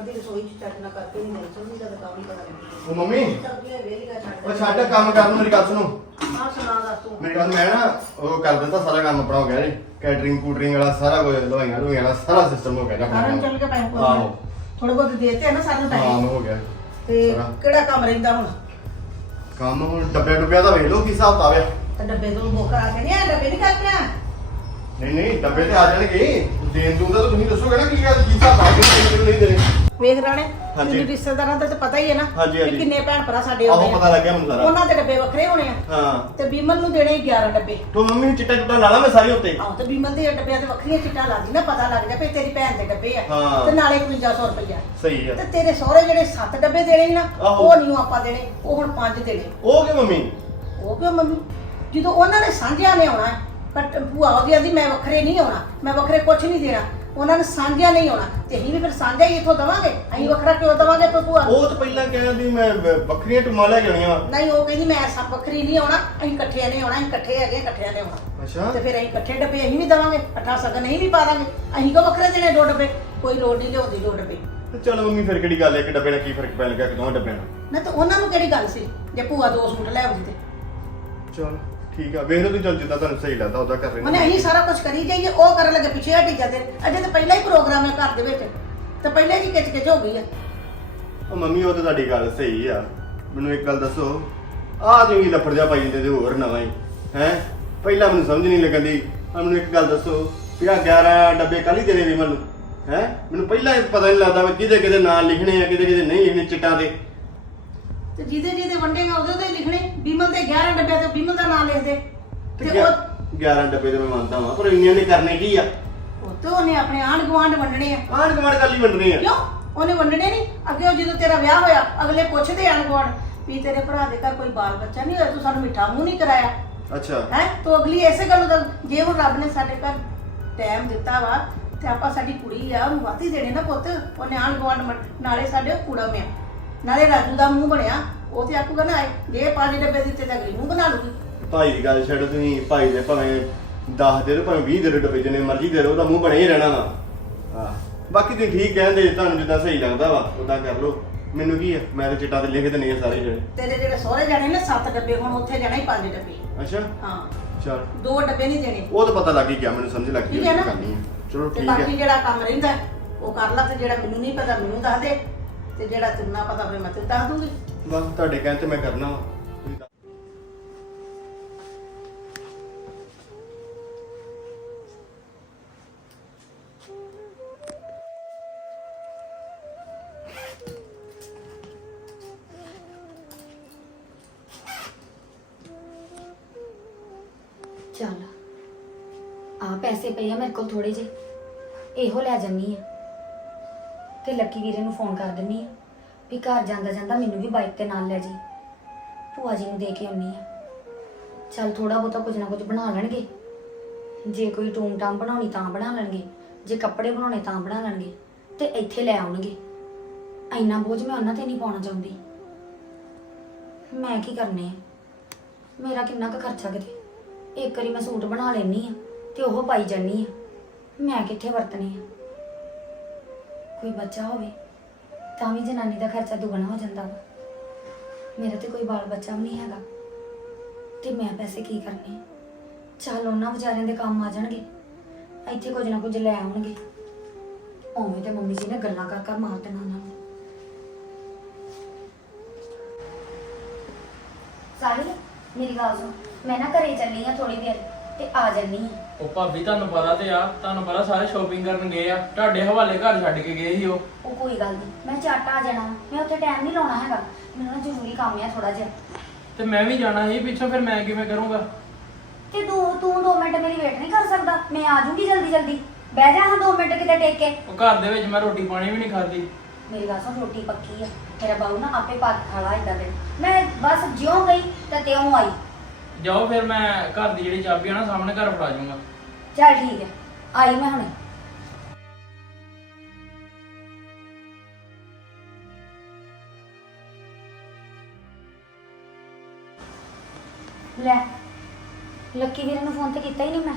ਕਰਦੀ ਰਸੋਈ ਚ ਚੱਜ ਨਾ ਕਰਕੇ ਨਹੀਂ ਨਹੀਂ ਸਮਝੀ ਤਾਂ ਕੰਮ ਹੀ ਪਤਾ ਨਹੀਂ ਉਹ ਮੰਮੀ ਚੱਲਦੀ ਹੈ ਵੇਲੀ ਦਾ ਛੱਡ ਉਹ ਛੱਡ ਕੰਮ ਕਰਨ ਮੇਰੀ ਗੱਲ ਸੁਣੋ। ਹਾਂ ਸੁਣਾ ਦੱਸ ਤੂੰ। ਮੇਰੀ ਗੱਲ ਮੈਂ ਨਾ ਉਹ ਕਰ ਦਿੱਤਾ ਸਾਰਾ ਕੰਮ ਆਪਣਾ ਹੋ ਗਿਆ ਜੀ। ਕੈਟਰਿੰਗ ਕੂਟਰਿੰਗ ਵਾਲਾ ਸਾਰਾ ਕੁਝ ਲਵਾਈਆਂ ਲਵਾਈਆਂ ਵਾਲਾ ਸਾਰਾ ਸਿਸਟਮ ਹੋ ਗਿਆ ਜੀ ਆਪਣਾ। ਸਾਰਨ ਚੱਲ ਕੇ ਪੈਸੇ ਆਹੋ। ਕੋਲ ਥੋੜੇ ਬਹੁਤ ਦੇਤੇ ਆ ਨਾ ਸਾਨੂੰ ਹਾਂ ਪੈਸੇ। ਹੋ ਗਿਆ। ਤੇ ਸਾਰਾ। ਕਿਹੜਾ ਕੰਮ ਰਹਿੰਦਾ ਹੁਣ? ਕੰਮ ਹੁਣ ਡੱਬੇ ਡੁੱਬਿਆ ਦਾ ਵੇਖ ਲਓ ਕੀ ਹਿਸਾਬ ਤਾਵਿਆ ਤੇ ਡੱਬੇ ਤੋਂ ਬੋਕਰ ਆ ਕੇ ਨਹੀਂ ਆ ਡੱਬੇ ਨਹੀਂ ਕਰਦੇ ਆ ਨਹੀਂ ਨਹੀਂ ਡੱਬੇ ਤੇ ਆ ਜਾਣਗੇ। ਦੇਣ ਦੂੰ ਤਾਂ ਤੁਸੀਂ ਦੱਸੋਗੇ ਨਾ ਕੀ ਗੱਲ ਕੀ ਹਿਸਾਬ ਆ ਕਿਉਂ ਨਹੀਂ ਦੇਣੇ। ਵੇਖ ਰਾਣੇ ਹਾਂਜੀ। ਤੈਨੂੰ ਰਿਸ਼ਤੇਦਾਰਾਂ ਦਾ ਤਾਂ ਪਤਾ ਹੀ ਹੈ ਨਾ ਹਾਂਜੀ। ਕਿੰਨੇ ਭੈਣ ਭਰਾ ਸਾਡੇ ਆਹੋ ਆਉਂਦੇ ਪਤਾ ਆ ਲੱਗਿਆ ਮੈਨੂੰ ਸਾਰਾ। ਉਹਨਾਂ ਦੇ ਡੱਬੇ ਵੱਖਰੇ ਹੋਣੇ ਆ। ਹਾਂ। ਤੇ ਬੀਮਲ ਨੂੰ ਦੇਣੇ 11 ਡੱਬੇ। ਤੋ ਮੰਮੀ ਨੂੰ ਚਿੱਟਾ ਚੁੱਟਾ ਲਾ ਲਾ ਮੈਂ ਸਾਰੀ ਉੱਤੇ। ਆਹੋ ਤੇ ਬੀਮਲ ਦੇ ਡੱਬਿਆਂ ਤੇ ਵੱਖਰੀਆਂ ਚਿੱਟਾਂ ਲੱਗਦੀ ਨਾ ਪਤਾ ਲੱਗ ਜਾ ਵੀ ਤੇਰੀ ਭੈਣ ਦੇ ਡੱਬੇ ਆ। ਹਾਂ। ਤੇ ਨਾਲੇ 5500 ਰੁਪਇਆ ਸਹੀ ਆ। ਤੇ ਤੇਰੇ ਸਹੁਰੇ ਜਿਹੜੇ 7 ਡੱਬੇ ਦੇਣੇ ਸੀ ਨਾ ਆਹੋ। ਉਹ ਨਹੀਂ ਆਪਾਂ ਦੇਣੇ ਉਹ ਹੁਣ 5 ਦੇਣੇ। ਉਹ ਕਿ ਮੰਮੀ? ਉਹ ਕਿਉਂ ਮੰਮੀ? ਜਦੋਂ ਉਹਨਾਂ ਨੇ ਸਾਂਝਿਆਂ ਨੇ ਆਉਣਾ ਹੈ, ਪਰ ਭੂਆ ਉਹਦੀ ਆਂਦੀ ਮੈਂ ਵੱਖਰੇ ਨਹੀਂ ਆਉਣਾ ਮੈਂ ਵੱਖਰੇ ਕੁਝ ਨਹੀਂ ਦੇਣਾ। ਉਹਨਾਂ ਨੇ ਸਾਂਝਿਆਂ ਨਹੀਂ ਆਉਣਾ ਤੇ ਅਸੀਂ ਵੀ ਫਿਰ ਸਾਂਝਾ ਹੀ ਇੱਥੋਂ ਦਵਾਂਗੇ। ਅਸੀਂ ਵੱਖਰਾ ਕਿਉਂ ਦਵਾਂਗੇ ਫਿਰ ਭੂਆ? ਨੂੰ? ਉਹ ਤਾਂ ਪਹਿਲਾਂ ਕਹਿੰਦੀ ਮੈਂ ਵ- ਵੱਖਰੀਆਂ ਟੁਮਾ ਲੈ ਕੇ ਆਉਣੀਆਂ ਵਾ ਨਹੀਂ ਉਹ ਕਹਿੰਦੀ ਮੈਂ ਸਭ ਵੱਖਰੀ ਨਹੀਂ ਆਉਣਾ। ਅਸੀਂ ਇਕੱਠਿਆਂ ਨੇ ਆਉਣਾ ਅਸੀਂ ਇਕੱਠੇ ਹੈਗੇ ਇਕੱਠਿਆਂ ਨੇ ਆਉਣਾ। ਅੱਛਾ। ਤੇ ਫਿਰ ਅਸੀਂ ਇਕੱਠੇ ਡੱਬੇ ਅਸੀਂ ਵੀ ਦਵਾਂਗੇ। ਇਕੱਠਾ ਸਗਨ ਅਸੀਂ ਵੀ ਪਾ ਦਾਂਗੇ। ਅਸੀਂ ਕਿਉਂ ਵੱਖਰੇ ਦੇਣੇ ਦੋ ਡੱਬੇ? ਕੋਈ ਲੋੜ ਨਹੀਂ ਲਿਆਉਂਦੀ ਦੋ ਡੱਬੇ। ਤੇ ਚਲੋ ਮੰਮੀ ਫਿਰ ਕਿਹੜੀ ਗੱਲ ਹੈ? ਕਿ ਡੱਬੇ ਨਾਲ ਕੀ ਫ਼ਰਕ ਪੈਣ ਲੱਗਾ ਕਿ ਦੋਵਾਂ ਡੱਬਿਆਂ ਨਾਲ? ਨਾ ਤਾਂ ਉਹਨਾਂ ਨੂੰ ਕਿਹੜੀ ਗੱਲ ਸੀ? ਜੇ ਭੂਆ ਦੋ ਸੂਟ ਲੈ ਆਉਂਦੀ ਤੇ। ਚਲ। ਠੀਕ ਆ ਵੇਖ ਲਓ ਤੁਸੀਂ ਚੱਲ ਜਿੱਦਾਂ ਤੁਹਾਨੂੰ ਸਹੀ ਲੱਗਦਾ ਉਹਦਾ ਕਰ ਉਹਨੇ ਲੈਣਾ ਅਸੀਂ ਸਾਰਾ ਕੁਝ ਕਰੀ ਜਾਈਏ ਉਹ ਕਰਨ ਲੱਗੇ ਪਿੱਛੇ ਹਟੀ ਜਾਂਦੇ ਨੇ। ਅਜੇ ਤਾਂ ਪਹਿਲਾਂ ਹੀ ਪ੍ਰੋਗਰਾਮ ਹੈ ਘਰ ਦੇ ਵਿੱਚ। ਤੇ ਪਹਿਲਾਂ ਹੀ ਕਿਚ ਕਿਚ ਹੋ ਗਈ ਆ। ਉਹ ਮੰਮੀ ਉਹ ਤਾਂ ਤੁਹਾਡੀ ਗੱਲ ਸਹੀ ਆ। ਮੈਨੂੰ ਇੱਕ ਗੱਲ ਦੱਸੋ ਆਹ ਤੁਸੀਂ ਲੱਫੜ ਜਾ ਪਾਈ ਜਾਂਦੇ ਤੇ ਹੋਰ ਨਵਾਂ ਹੀ। ਹੈ? ਪਹਿਲਾਂ ਮੈਨੂੰ ਸਮਝ ਨਹੀਂ ਲੱਗਦੀ ਆ ਮੈਨੂੰ ਇੱਕ ਗੱਲ ਦੱਸੋ ਆ 11 ਡੱਬੇ ਕੱਲ ਵੀ ਮੈਨੂੰ। ਹੈ? ਮੈਨੂੰ ਪਹਿਲਾਂ ਇਹ ਪਤਾ ਨਹੀਂ ਲੱਗਦਾ ਵੀ ਕਿਹਦੇ ਕਿਹਦੇ ਨਾਂ ਲਿਖਣੇ ਆ ਕਿਹਦੇ ਕਿਹਦੇ ਨਹੀਂ ਲਿਖਣੇ ਚਿੱਟਾਂ ਦੇ। ਤੇ ਜਿਹਦੇ ਜਿਹਦੇ ਵੰਡੇਗਾ ਉਹਦੇ ਤੇ ਲਿਖਣੇ। ਬੀਮਲ ਦੇ 11 ਡੱਬਿਆਂ ਤੇ ਬੀਮਲ ਦਾ ਨਾਮ ਲਿਖ ਦੇ। ਤੇ ਤੇ ਉਹ 11 ਡੱਬੇ ਤੇ ਮੈਂ ਮੰਨਦਾ ਵਾਂ ਪਰ ਇੰਨੀਆਂ ਨੇ ਕਰਨੇ ਕੀ ਆ? ਉਹ ਤੇ ਉਹਨੇ ਆਪਣੇ ਆਂਢ ਗੁਆਂਢ ਵੰਡਣੇ ਆ। ਆਣ ਕੱਲ ਹੀ ਵੰਡਣੇ ਆ। ਕਿਉਂ? ਉਹਨੇ ਵੰਡਣੇ ਨਹੀਂ। ਅੱਗੇ ਉਹ ਜਦੋਂ ਤੇਰਾ ਵਿਆਹ ਹੋਇਆ ਅਗਲੇ ਪੁੱਛਦੇ ਆਂਢ ਗੁਆਂਢ ਵੀ ਤੇਰੇ ਭਰਾ ਦੇ ਘਰ ਕੋਈ ਬਾਲ ਬੱਚਾ ਨਹੀਂ ਹੋਇਆ ਤੂੰ ਸਾਨੂੰ ਮਿੱਠਾ ਮੂੰਹ ਨਹੀਂ ਕਰਾਇਆ। ਅੱਛਾ। ਹੈ? ਤੋ ਅਗਲੀ ਐਸੇ ਗੱਲ ਦਾ ਜੇ ਹੁਣ ਰੱਬ ਨੇ ਸਾਡੇ ਘਰ ਟਾਈਮ ਦਿੱਤਾ ਵਾ ਤੇ ਆਪਾਂ ਸਾਡੀ ਕੁੜੀ ਆ ਉਹਨੂੰ ਵਾਤੀ ਦੇਣੇ ਨਾ ਪੁੱਤ। ਉਹਨੇ ਆਣ ਗਵਾਂਡ ਨਾਲੇ ਸਾਡੇ ਕੁੜਾ ਮਿਆ। ਨਾਲੇ ਰਾਜੂ ਦਾ ਮੂੰਹ ਬਣਿਆ ਉਹ ਤੇ ਆਕੂਗਾ ਨਾ ਜੇ ਪੰਜ ਡੱਬੇ ਦਿੱਤੇ ਤਾਂ ਅਗਲੀ ਮੂੰਹ ਬਣਾ ਲੂਗੀ ਭਾਈ ਦੀ ਗੱਲ ਛੱਡ ਤੁਸੀਂ ਭਾਈ ਦੇ ਭਾਵੇਂ 10 ਦੇ ਦਿਓ ਭਾਵੇਂ 20 ਦੇ ਦਿਓ ਡੱਬੇ ਜਿੰਨੇ ਮਰਜ਼ੀ ਦੇ ਦਿਓ ਉਹਦਾ ਮੂੰਹ ਬਣਿਆ ਹੀ ਰਹਿਣਾ ਵਾ। ਹਾਂ ਬਾਕੀ ਤੁਸੀਂ ਠੀਕ ਕਹਿੰਦੇ ਤੁਹਾਨੂੰ ਜਿੱਦਾਂ ਸਹੀ ਲੱਗਦਾ ਵਾ ਉਦਾਂ ਕਰ ਲਓ। ਮੈਨੂੰ ਕੀ ਆ ਮੈਂ ਤਾਂ ਚਿੱਟਾ ਤੇ ਲਿਖ ਦਿੰਨੀ ਆ ਸਾਰੇ ਜਿਹੜੇ ਤੇਰੇ ਜਿਹੜੇ ਸਹੁਰੇ ਜਾਣੇ ਨੇ ਸੱਤ ਡੱਬੇ ਹੁਣ ਉੱਥੇ ਜਾਣਾ ਹੀ ਪੰਜ ਡੱਬੇ। ਅੱਛਾ? ਹਾਂ। ਚਲ। ਦੋ ਡੱਬੇ ਨਹੀਂ ਦੇਣੇ। ਉਹ ਤਾਂ ਪਤਾ ਲੱਗ ਹੀ ਗਿਆ ਮੈਨੂੰ ਸਮਝ ਲੱਗ ਗਈ ਠੀਕ ਹੈ ਨਾ? ਕਰਨੀ ਆ। ਚਲੋ ਤੇ ਠੀਕ ਬਾਕੀ ਹੈ ਜਿਹੜਾ ਕੰਮ ਰਹਿੰਦਾ ਉਹ ਕਰ ਲਾ ਤੇ ਜਿਹੜਾ ਮੈਨੂੰ ਨਹੀਂ ਪਤਾ ਮੈਨੂੰ ਦੱਸ ਦੇ। ਤੇ ਜਿਹੜਾ ਤੈਨੂੰ ਪਤਾ ਹੋਵੇ ਮੈਂ ਤੈਨੂੰ ਦੱਸ ਦੂੰਗੀ। ਬਸ ਤੁਹਾਡੇ ਕਹਿਣ ਤੇ ਮੈਂ ਕਰਨਾ ਵਾ। ਤੁਸੀਂ ਦੱਸ- ਚੱਲ। ਆ ਪੈਸੇ ਪਏ ਆ ਮੇਰੇ ਕੋਲ ਥੋੜੇ ਜਿਹੇ। ਇਹੋ ਲੈ ਜੰਨੀ ਆ। ਤੇ ਲੱਕੀ ਵੀਰੇ ਨੂੰ ਫੋਨ ਕਰ ਦਿੰਨੀ ਆ ਵੀ ਘਰ ਜਾਂਦਾ ਜਾਂਦਾ ਮੈਨੂੰ ਵੀ ਬਾਈਕ ਤੇ ਨਾਲ ਲੈ ਜੀ ਭੂਆ ਜੀ ਨੂੰ ਦੇ ਕੇ ਆਉਣੀ ਆ। ਚੱਲ ਥੋੜਾ ਬਹੁਤਾ ਕੁਝ ਨਾ ਕੁਝ ਬਣਾ ਲੈਣਗੇ। ਜੇ ਕੋਈ ਟੂਮ ਟਾਮ ਬਣਾਉਣੀ ਤਾਂ ਬਣਾ ਲੈਣਗੇ, ਜੇ ਕੱਪੜੇ ਬਣਾਉਣੇ ਤਾਂ ਬਣਾ ਲੈਣਗੇ, ਤੇ ਇੱਥੇ ਲੈ ਆਉਣਗੇ। ਇੰਨਾ ਬੋਝ ਮੈਂ ਉਹਨਾਂ ਤੇ ਨਹੀਂ ਪਾਉਣਾ ਚਾਹੁੰਦੀ। ਮੈਂ ਕੀ ਕਰਨੇ ਆ? ਮੇਰਾ ਕਿੰਨਾ ਕੁ ਖਰਚਾ ਕਿਤੇ? ਇੱਕ ਵਾਰੀ ਮੈਂ ਸੂਟ ਬਣਾ ਲੈਣੀ ਆ ਤੇ ਉਹ ਪਾਈ ਜਾਨੀ ਆ। ਮੈਂ ਕਿੱਥੇ ਵਰਤਣੇ ਆ? ਕੋਈ ਬੱਚਾ ਹੋਵੇ, ਤਾਂ ਵੀ ਜਨਾਨੀ ਦਾ ਖਰਚਾ ਦੁੱਗਣਾ ਹੋ ਜਾਂਦਾ ਵਾ। ਮੇਰਾ ਤੇ ਕੋਈ ਬਾਲ ਬੱਚਾ ਵੀ ਨਹੀਂ ਹੈਗਾ। ਤੇ ਮੈਂ ਪੈਸੇ ਕੀ ਕਰਨੇ? ਚੱਲ ਉਹਨਾਂ ਵਿਚਾਰਿਆਂ ਦੇ ਕੰਮ ਆ ਜਾਣਗੇ। ਇੱਥੇ ਕੁਝ ਨਾ ਕੁਝ ਲੈ ਆਉਣਗੇ। ਉਵੇਂ ਤੇ ਮੰਮੀ ਜੀ ਨੇ ਗੱਲਾਂ ਕਰ ਕਰ ਮਾਰ ਦੇਣਾ ਉਹਨਾਂ ਨੂੰ। ਸਾਹਿਲ, ਮੇਰੀ ਗੱਲ ਸੁਣ। ਮੈਂ ਨਾ ਘਰੇ ਚੱਲੀ ਆ ਥੋੜੀ ਦੇਰ ਤੇ ਆ ਜਾਨੀ ਆ। ਉਹ ਭਾਬੀ ਤੁਹਾਨੂੰ ਪਤਾ ਤੇ ਆ ਤੁਹਾਨੂੰ ਪਤਾ ਸਾਰੇ ਸ਼ਾਪਿੰਗ ਕਰਨ ਗਏ ਆ। ਤੁਹਾਡੇ ਹਵਾਲੇ ਘਰ ਛੱਡ ਕੇ ਗਏ ਸੀ ਉਹ। ਉਹ ਕੋਈ ਗੱਲ ਨਹੀਂ ਮੈਂ ਝੱਟ ਆ ਜਾਣਾ। ਮੈਂ ਉੱਥੇ ਟਾਈਮ ਨਹੀਂ ਲਾਉਣਾ ਹੈਗਾ। ਮੈਨੂੰ ਨਾ ਜ਼ਰੂਰੀ ਕੰਮ ਆ ਥੋੜਾ ਜਿਹਾ। ਤੇ ਮੈਂ ਵੀ ਜਾਣਾ ਸੀ ਪਿੱਛੋਂ ਫਿਰ ਮੈਂ ਕਿਵੇਂ ਕਰੂੰਗਾ? ਤੇ ਤੂੰ ਤੂੰ 2 ਮਿੰਟ ਮੇਰੀ ਵੇਟ ਨਹੀਂ ਕਰ ਸਕਦਾ। ਮੈਂ ਆ ਜਾਊਂਗੀ ਜਲਦੀ ਜਲਦੀ। ਬਹਿ ਜਾ ਹਾਂ 2 ਮਿੰਟ ਕਿਤੇ ਟੇਕ ਕੇ। ਉਹ ਘਰ ਦੇ ਵਿੱਚ ਮੈਂ ਰੋਟੀ ਪਾਣੀ ਵੀ ਨਹੀਂ ਖਾਦੀ ਮੇਰੀ ਗੱਲ ਸੁਣ ਰੋਟੀ ਪੱਕੀ ਆ। ਮੇਰਾ ਬਾਊ ਨਾ ਆਪੇ ਕੇ ਖਾਲਾ ਇਦਾਂ ਦੇ ਮੈਂ ਬਸ ਜਿਉਂ ਗਈ ਤੇ ਤਿਉਂ ਆਈ। ਜਾਓ ਫਿਰ ਮੈਂ ਘਰ ਦੀ ਜਿਹੜੀ ਚਾਬੀ ਆ ਨਾ ਸਾਹਮਣੇ ਘਰ ਫੜਾ ਜਾਊਂਗਾ। ਚੱਲ ਠੀਕ ਹੈ, ਆਈ ਮੈਂ ਹੁਣੇ। ਲੈ, ਲੱਕੀ ਵੀਰੇ ਨੂੰ ਫੋਨ ਤੇ ਕੀਤਾ ਹੀ ਨਹੀਂ ਮੈਂ।